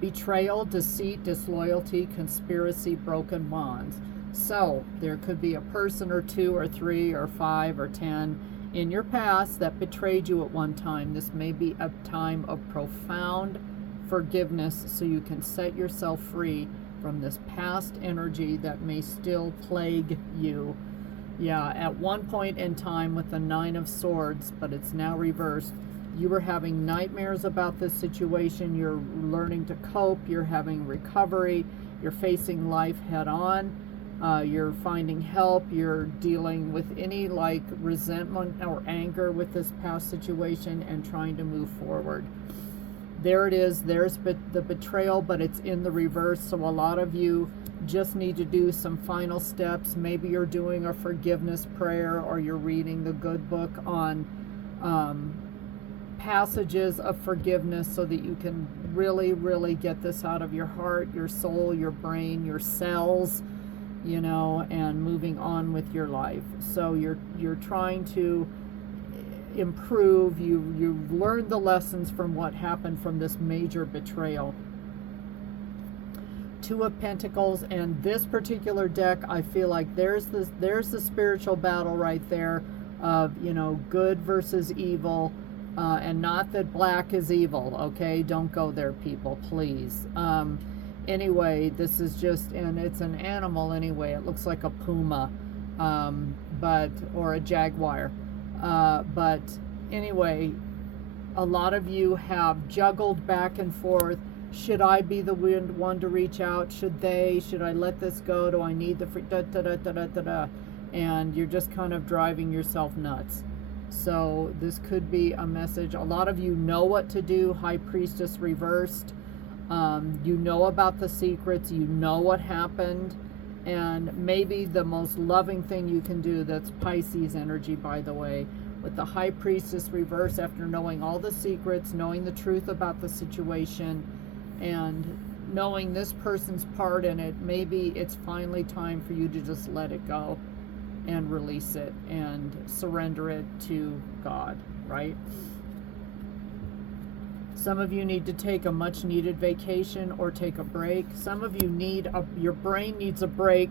Betrayal, deceit, disloyalty, conspiracy, broken bonds. So there could be a person or 2 or 3 or 5 or 10 in your past that betrayed you at one time. This may be a time of profound forgiveness, so you can set yourself free from this past energy that may still plague you. Yeah, at one point in time with the 9 of Swords, but it's now reversed, you were having nightmares about this situation. You're learning to cope. You're having recovery. You're facing life head on. You're finding help. You're dealing with any resentment or anger with this past situation and trying to move forward. There it is. There's the betrayal, but it's in the reverse. So a lot of you just need to do some final steps. Maybe you're doing a forgiveness prayer, or you're reading the good book on passages of forgiveness, so that you can really, really get this out of your heart, your soul, your brain, your cells, and moving on with your life. So you're trying to improve. You've learned the lessons from what happened from this major betrayal. 2 of Pentacles, and this particular deck, I feel like there's the spiritual battle right there of good versus evil. And not that black is evil, okay? Don't go there, people, please. Anyway, this is just, and it's an animal anyway. It looks like a puma, or a jaguar. But anyway, a lot of you have juggled back and forth. Should I be the one to reach out? Should I let this go? Do I need the free and you're just kind of driving yourself nuts. So this could be a message. A lot of you know what to do. High Priestess reversed. You know about the secrets. You know what happened. And maybe the most loving thing you can do, that's Pisces energy, by the way, with the High Priestess reverse, after knowing all the secrets, knowing the truth about the situation, and knowing this person's part in it, maybe it's finally time for you to just let it go and release it and surrender it to God, right? Some of you need to take a much needed vacation or take a break. Some of you your brain needs a break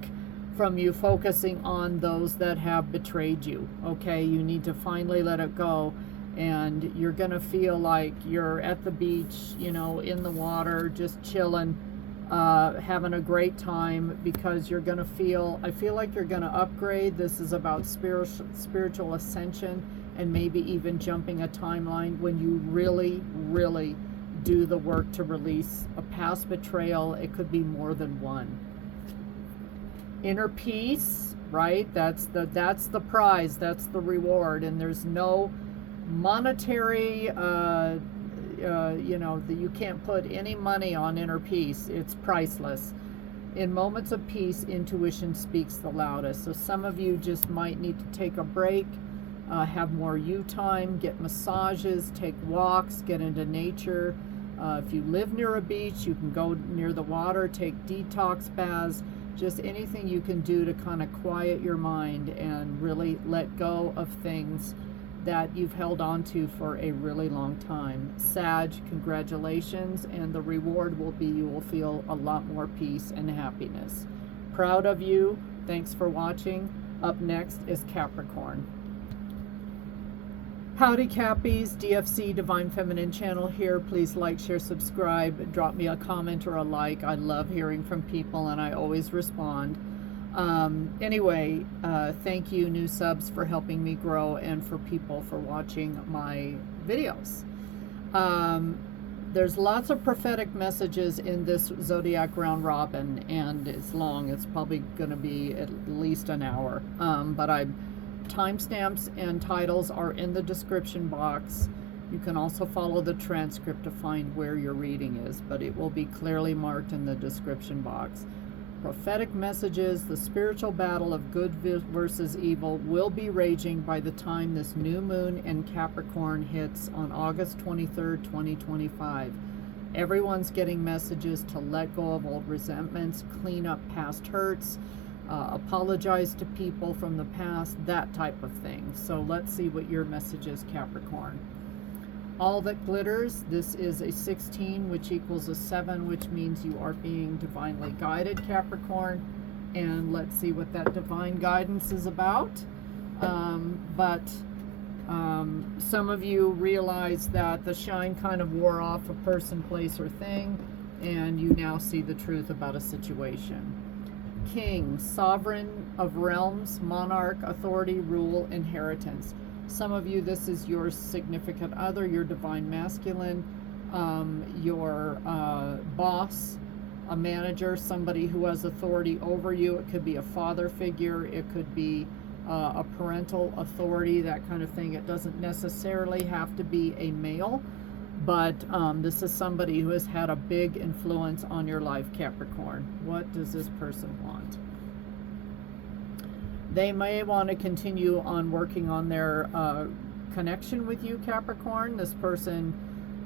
from you focusing on those that have betrayed you, okay? You need to finally let it go, and you're gonna feel like you're at the beach, in the water, just chilling, having a great time, because you're gonna I feel like you're gonna upgrade. This is about spiritual ascension, and maybe even jumping a timeline when you really, really do the work to release a past betrayal. It could be more than one. Inner peace, right? That's the prize, that's the reward, and there's no monetary you know, that you can't put any money on inner peace. It's priceless. In moments of peace, intuition speaks the loudest. So some of you just might need to take a break, have more you time, get massages, take walks, get into nature. If you live near a beach, you can go near the water, take detox baths, just anything you can do to kind of quiet your mind and really let go of things that you've held on to for a really long time. Sag, congratulations, and the reward will be you will feel a lot more peace and happiness. Proud of you. Thanks for watching. Up next is Capricorn. Howdy Cappies, DFC Divine Feminine Channel here. Please like, share, subscribe, drop me a comment or a like. I love hearing from people and I always respond. Anyway, thank you new subs for helping me grow and for people for watching my videos. There's lots of prophetic messages in this Zodiac round robin, and it's long. It's probably going to be at least an hour. But timestamps and titles are in the description box. You can also follow the transcript to find where your reading is, but it will be clearly marked in the description box. Prophetic messages, the spiritual battle of good versus evil will be raging by the time this new moon in Capricorn hits on August 23rd, 2025. Everyone's getting messages to let go of old resentments, clean up past hurts, apologize to people from the past, that type of thing. So let's see what your message is, Capricorn. All that glitters, this is a 16, which equals a 7, which means you are being divinely guided, Capricorn. And let's see what that divine guidance is about. Some of you realize that the shine kind of wore off a person, place, or thing, and you now see the truth about a situation. King, sovereign of realms, monarch, authority, rule, inheritance. Some of you, this is your significant other, your divine masculine, your boss, a manager, somebody who has authority over you. It could be a father figure. It could be a parental authority, that kind of thing. It doesn't necessarily have to be a male, but this is somebody who has had a big influence on your life, Capricorn. What does this person want? They may want to continue on working on their connection with you, Capricorn. This person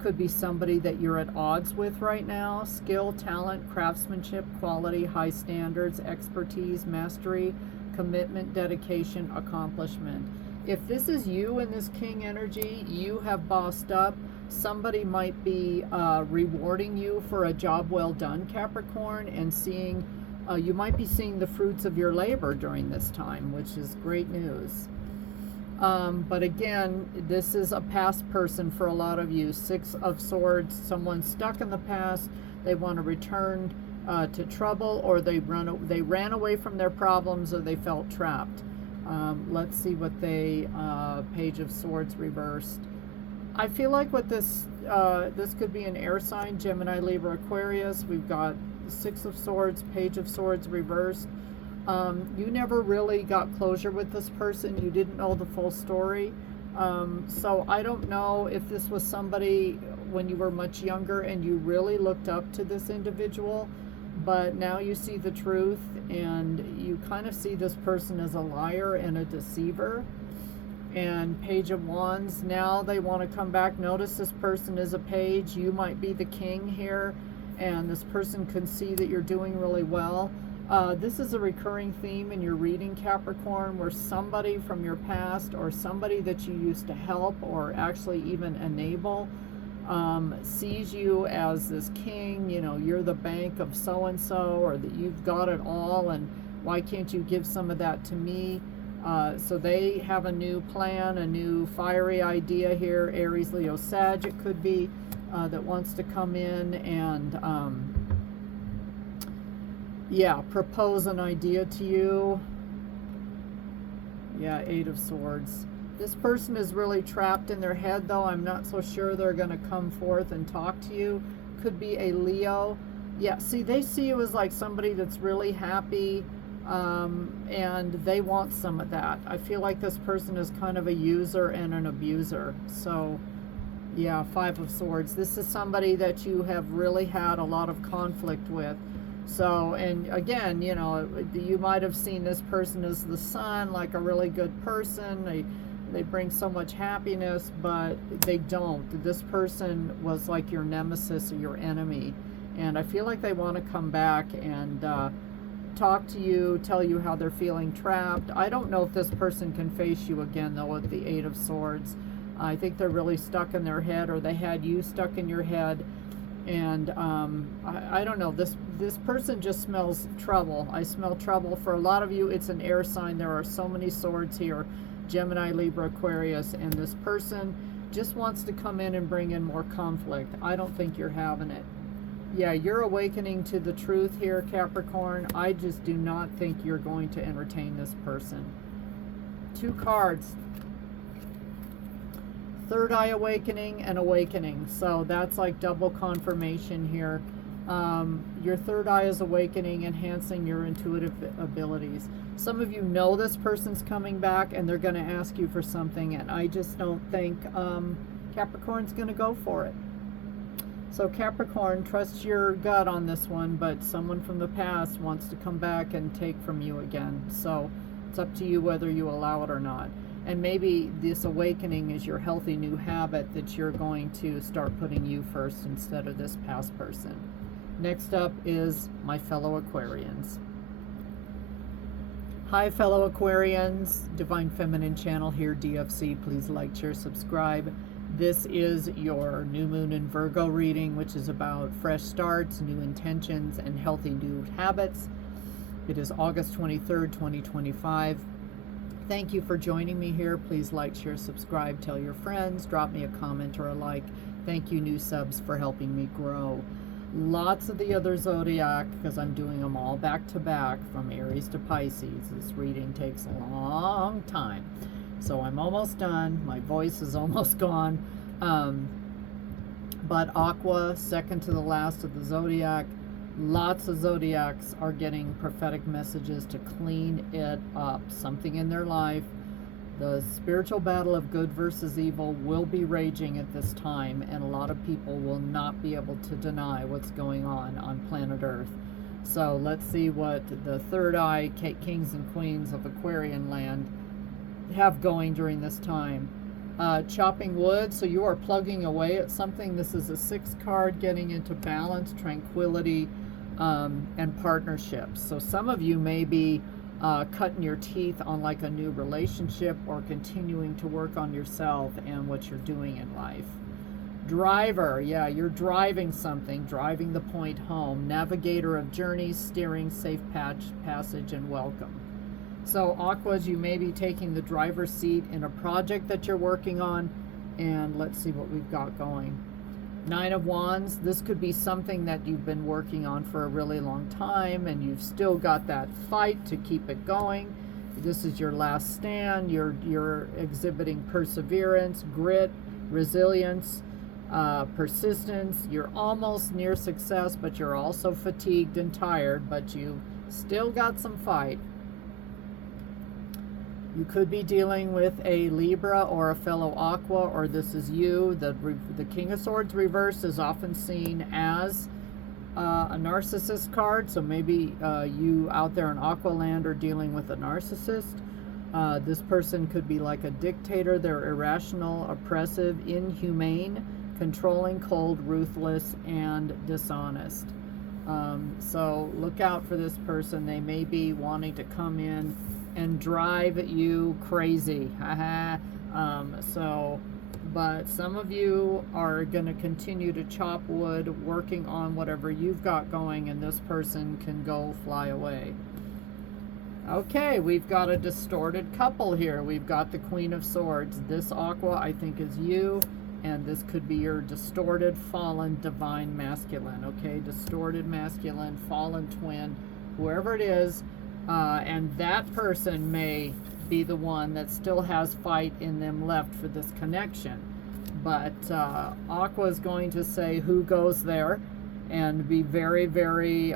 could be somebody that you're at odds with right now. Skill, talent, craftsmanship, quality, high standards, expertise, mastery, commitment, dedication, accomplishment. If this is you in this King energy, you have bossed up. Somebody might be rewarding you for a job well done, Capricorn, and seeing you might be seeing the fruits of your labor during this time, which is great news. But again, this is a past person for a lot of you. 6 of Swords, someone stuck in the past. They want to return to trouble, or they ran away from their problems, or they felt trapped. Let's see what they, Page of Swords reversed. I feel like what this could be an air sign, Gemini, Libra, Aquarius. We've got 6 of Swords, Page of Swords reversed. You never really got closure with this person. You didn't know the full story. So I don't know if this was somebody when you were much younger and you really looked up to this individual, but now you see the truth and you kind of see this person as a liar and a deceiver. And Page of Wands, now they want to come back. Notice this person is a page. You might be the king here, and this person can see that you're doing really well. This is a recurring theme in your reading, Capricorn, where somebody from your past or somebody that you used to help or actually even enable sees you as this king. You know, you're the bank of so-and-so, or that you've got it all, and why can't you give some of that to me? So they have a new plan, a new fiery idea here. Aries, Leo, Sag, it could be, that wants to come in and, yeah, propose an idea to you. Yeah, 8 of Swords. This person is really trapped in their head, though. I'm not so sure they're going to come forth and talk to you. Could be a Leo. Yeah, see, they see you as like somebody that's really happy, and they want some of that. I feel like this person is kind of a user and an abuser. So, Yeah, Five of Swords. This is somebody that you have really had a lot of conflict with. So, and again, you know, you might have seen this person as the sun, like a really good person. They bring so much happiness, but they don't. This person was like your nemesis or your enemy. And I feel like they want to come back and talk to you, tell you how they're feeling trapped. I don't know if this person can face you again, though, with the Eight of Swords. I think they're really stuck in their head, or they had you stuck in your head. And I don't know, this person just smells trouble. I smell trouble. For a lot of you, it's an air sign. There are so many swords here. Gemini, Libra, Aquarius. And this person just wants to come in and bring in more conflict. I don't think you're having it. Yeah, you're awakening to the truth here, Capricorn. I just do not think you're going to entertain this person. Two cards. Third eye awakening and awakening. So that's like double confirmation here. Your third eye is awakening, enhancing your intuitive abilities. Some of you know this person's coming back and they're going to ask you for something, and I just don't think Capricorn's going to go for it. So Capricorn, trust your gut on this one, but someone from the past wants to come back and take from you again. So it's up to you whether you allow it or not. And maybe this awakening is your healthy new habit that you're going to start putting you first instead of this past person. Next up is my fellow Aquarians. Hi, fellow Aquarians. Divine Feminine Channel here, DFC. Please like, share, subscribe. This is your new moon in Virgo reading, which is about fresh starts, new intentions, and healthy new habits. It is August 23rd, 2025. Thank you for joining me here. Please like, share, subscribe, tell your friends, drop me a comment or a like. Thank you, new subs, for helping me grow. Lots of the other Zodiac, because I'm doing them all back to back from Aries to Pisces. This reading takes a long time. So I'm almost done. My voice is almost gone. But Aqua, second to the last of the Zodiac. Lots of Zodiacs are getting prophetic messages to clean it up. Something in their life. The spiritual battle of good versus evil will be raging at this time, and a lot of people will not be able to deny what's going on planet Earth. So let's see what the third eye kings and queens of Aquarian land have going during this time. Chopping wood, so you are plugging away at something. This is a 6th card, getting into balance, tranquility, and partnerships. So some of you may be cutting your teeth on like a new relationship, or continuing to work on yourself and what you're doing in life. Driver, yeah, you're driving something, driving the point home. Navigator of journeys, steering, safe passage, and welcome. So Aquas, you may be taking the driver's seat in a project that you're working on, and let's see what we've got going. 9 of Wands, this could be something that you've been working on for a really long time, and you've still got that fight to keep it going. This is your last stand. You're exhibiting perseverance, grit, resilience, persistence. You're almost near success, but you're also fatigued and tired, but you still got some fight. You could be dealing with a Libra or a fellow Aqua, or this is you. The King of Swords reverse is often seen as a narcissist card, so maybe you out there in Aqua land are dealing with a narcissist. This person could be like a dictator. They're irrational, oppressive, inhumane, controlling, cold, ruthless, and dishonest. So look out for this person. They may be wanting to come in and drive you crazy. But some of you are going to continue to chop wood, working on whatever you've got going, and this person can go fly away. Okay, we've got a distorted couple here. We've got the Queen of Swords. This Aqua, I think, is you, and this could be your distorted, fallen, divine masculine. Okay, distorted masculine, fallen twin, whoever it is. And that person may be the one that still has fight in them left for this connection. But Aqua is going to say who goes there, and be very, very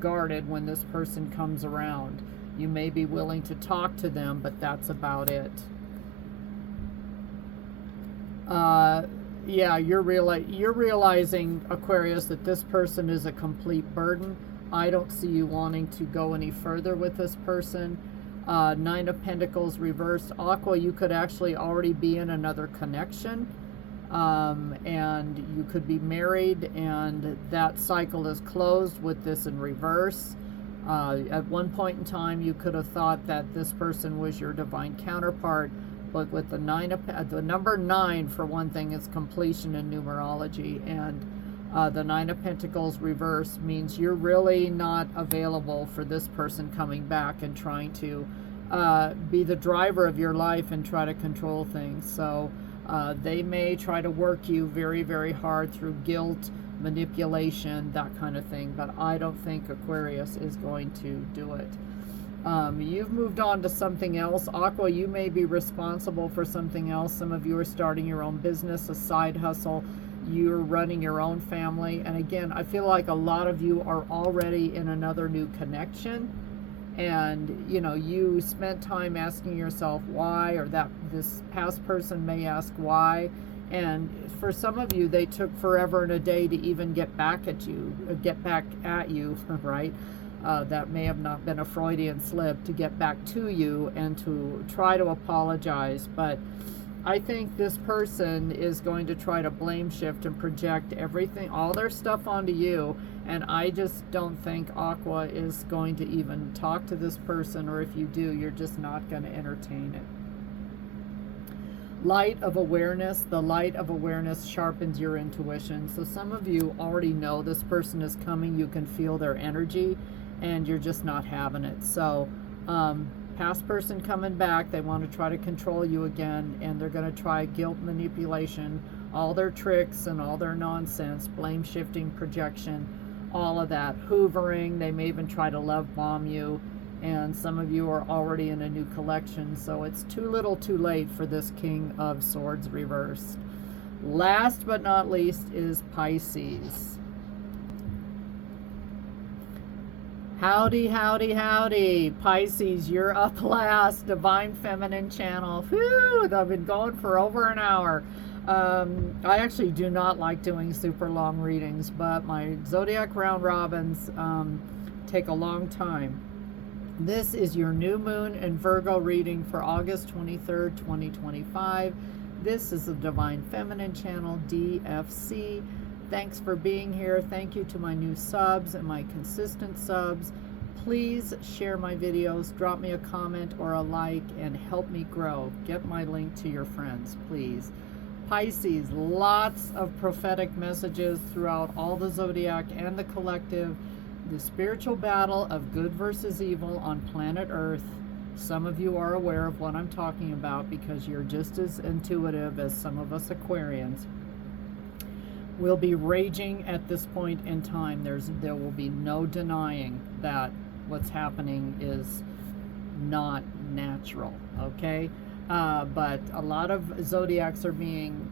guarded when this person comes around. You may be willing to talk to them, but that's about it. yeah, you're realizing, Aquarius, that this person is a complete burden. I don't see you wanting to go any further with this person. Nine of Pentacles reversed. Aqua, you could actually already be in another connection. And you could be married, and that cycle is closed with this in reverse. At one point in time, you could have thought that this person was your divine counterpart, but with the the number 9, for one thing, is completion in numerology, and the 9 of Pentacles reverse means you're really not available for this person coming back and trying to be the driver of your life and try to control things. So they may try to work you very, very hard through guilt, manipulation, that kind of thing, but I don't think Aquarius is going to do it. You've moved on to something else. Aqua, you may be responsible for something else. Some of you are starting your own business, a side hustle. You're running your own family. And again, I feel like a lot of you are already in another new connection. And, you know, you spent time asking yourself why, or that this past person may ask why. And for some of you, they took forever and a day to even get back at you, right? That may have not been a Freudian slip, to get back to you and to try to apologize. But I think this person is going to try to blame shift and project everything, all their stuff onto you. And I just don't think Aqua is going to even talk to this person, or if you do, you're just not going to entertain it. Light of awareness. The light of awareness sharpens your intuition. So some of you already know this person is coming. You can feel their energy, and you're just not having it. So past person coming back, they want to try to control you again, and they're going to try guilt, manipulation, all their tricks and all their nonsense, blame shifting, projection, all of that, hoovering. They may even try to love bomb you, and some of you are already in a new collection, so it's too little too late for this King of Swords reversed. Last but not least is Pisces. Howdy, howdy, howdy. Pisces, you're up last. Divine Feminine channel. Whew, I've been going for over an hour. I actually do not like doing super long readings, but my Zodiac round robins take a long time. This is your new moon and Virgo reading for August 23rd, 2025. This is the Divine Feminine channel, DFC. Thanks for being here. Thank you to my new subs and my consistent subs. Please share my videos, drop me a comment or a like, and help me grow. Get my link to your friends, please. Pisces, lots of prophetic messages throughout all the Zodiac and the collective. The spiritual battle of good versus evil on planet Earth. Some of you are aware of what I'm talking about because you're just as intuitive as some of us Aquarians. Will be raging at this point in time. There will be no denying that what's happening is not natural, okay? But a lot of Zodiacs are being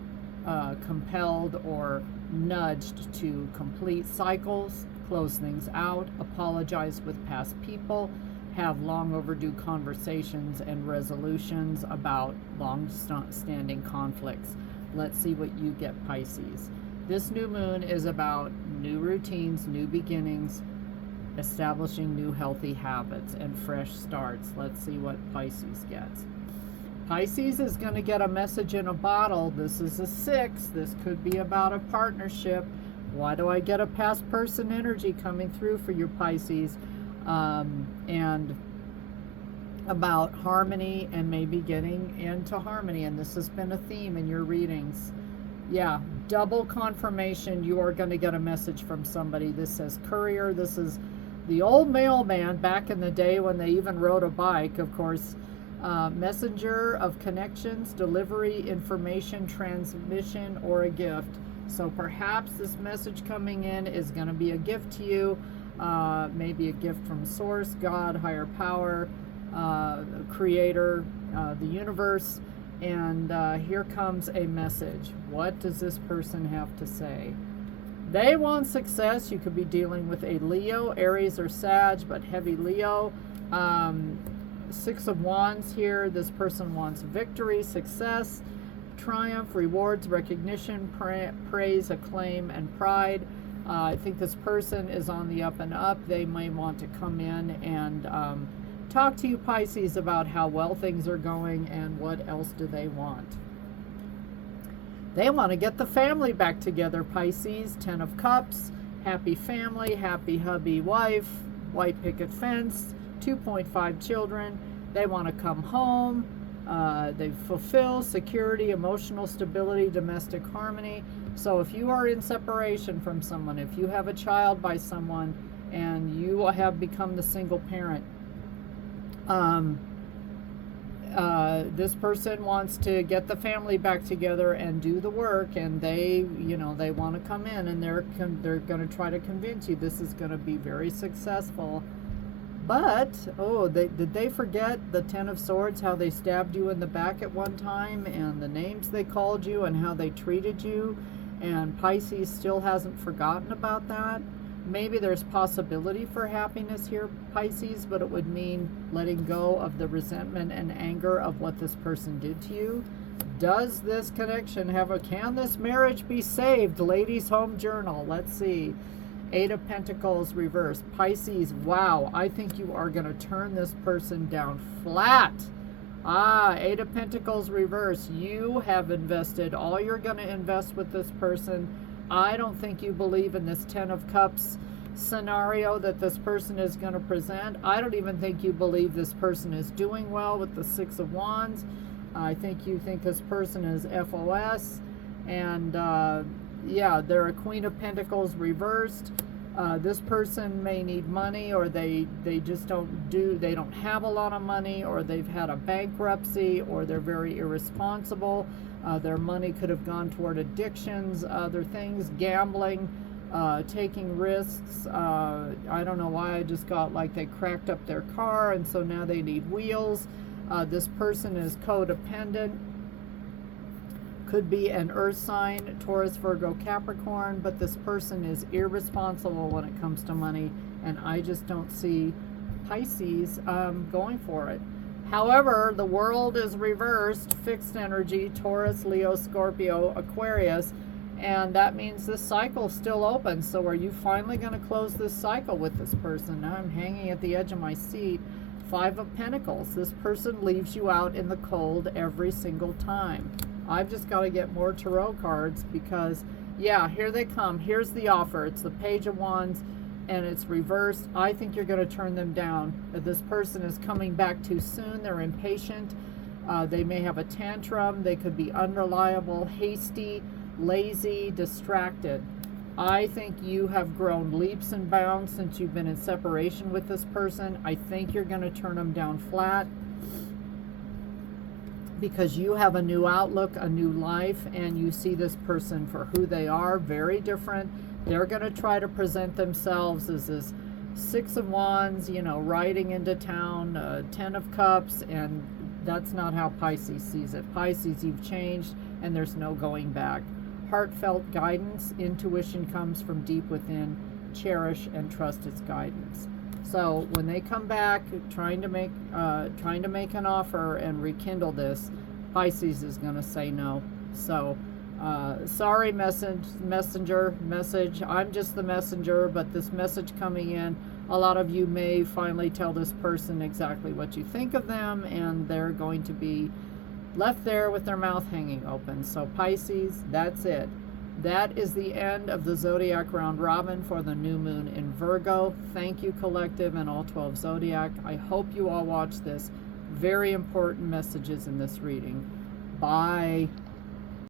compelled or nudged to complete cycles, close things out, apologize with past people, have long overdue conversations and resolutions about long-standing conflicts. Let's see what you get, Pisces. This new moon is about new routines, new beginnings, establishing new healthy habits, and fresh starts. Let's see what Pisces gets. Pisces is going to get a message in a bottle. This is a 6. This could be about a partnership. Why do I get a past person energy coming through for your Pisces? And about harmony and maybe getting into harmony. And this has been a theme in your readings. Yeah, double confirmation. You are going to get a message from somebody. This says courier. This is the old mailman back in the day when they even rode a bike, of course. Messenger of connections, delivery, information, transmission, or a gift. So perhaps this message coming in is going to be a gift to you. Maybe a gift from Source, God, higher power, Creator, the universe. And here comes a message. What does this person have to say? They want success. You could be dealing with a Leo, Aries, or Sag, but heavy Leo. 6 of Wands here. This person wants victory, success. triumph, rewards, recognition, praise, acclaim, and pride. I think this person is on the up and up. They may want to come in and talk to you, Pisces, about how well things are going and what else do they want. They want to get the family back together, Pisces. 10 of Cups, happy family, happy hubby, wife, white picket fence, 2.5 children. They want to come home. They fulfill security, emotional stability, domestic harmony. So if you are in separation from someone, if you have a child by someone and you have become the single parent, this person wants to get the family back together and do the work, and they want to come in, and they're going to try to convince you this is going to be very successful. But, did they forget the 10 of Swords, how they stabbed you in the back at one time, and the names they called you, and how they treated you? And Pisces still hasn't forgotten about that. Maybe there's possibility for happiness here, Pisces, but it would mean letting go of the resentment and anger of what this person did to you. Does this connection can this marriage be saved? Ladies' Home Journal, let's see. 8 of Pentacles reversed. Pisces, wow, I think you are going to turn this person down flat. 8 of Pentacles reversed. You have invested all you're going to invest with this person. I don't think you believe in this 10 of Cups scenario that this person is going to present. I don't even think you believe this person is doing well with the 6 of Wands. I think you think this person is FOS. And yeah, they're a Queen of Pentacles reversed. This person may need money, or they just don't have a lot of money, or they've had a bankruptcy, or they're very irresponsible. Their money could have gone toward addictions, other things, gambling, taking risks. I don't know why I just got like they cracked up their car, and so now they need wheels. This person is codependent. Could be an earth sign, Taurus, Virgo, Capricorn, but this person is irresponsible when it comes to money, and I just don't see Pisces going for it. However, the world is reversed, fixed energy, Taurus, Leo, Scorpio, Aquarius, and that means this cycle's still open. So are you finally going to close this cycle with this person? Now I'm hanging at the edge of my seat. 5 of Pentacles. This person leaves you out in the cold every single time. I've just got to get more tarot cards because, yeah, here they come. Here's the offer. It's the Page of Wands, and it's reversed. I think you're going to turn them down. This person is coming back too soon. They're impatient. They may have a tantrum. They could be unreliable, hasty, lazy, distracted. I think you have grown leaps and bounds since you've been in separation with this person. I think you're going to turn them down flat because you have a new outlook, a new life, and you see this person for who they are, very different. They're going to try to present themselves as this 6 of Wands, riding into town, 10 of Cups, and that's not how Pisces sees it. Pisces, you've changed, and there's no going back. Heartfelt guidance, intuition comes from deep within. Cherish and trust its guidance. So when they come back, trying to make an offer and rekindle this, Pisces is going to say no. So sorry, messenger. I'm just the messenger, but this message coming in, a lot of you may finally tell this person exactly what you think of them, and they're going to be left there with their mouth hanging open. So Pisces, that's it. That is the end of the Zodiac round robin for the new moon in Virgo. Thank you, Collective, and all 12 Zodiac. I hope you all watch this. Very important messages in this reading. Bye.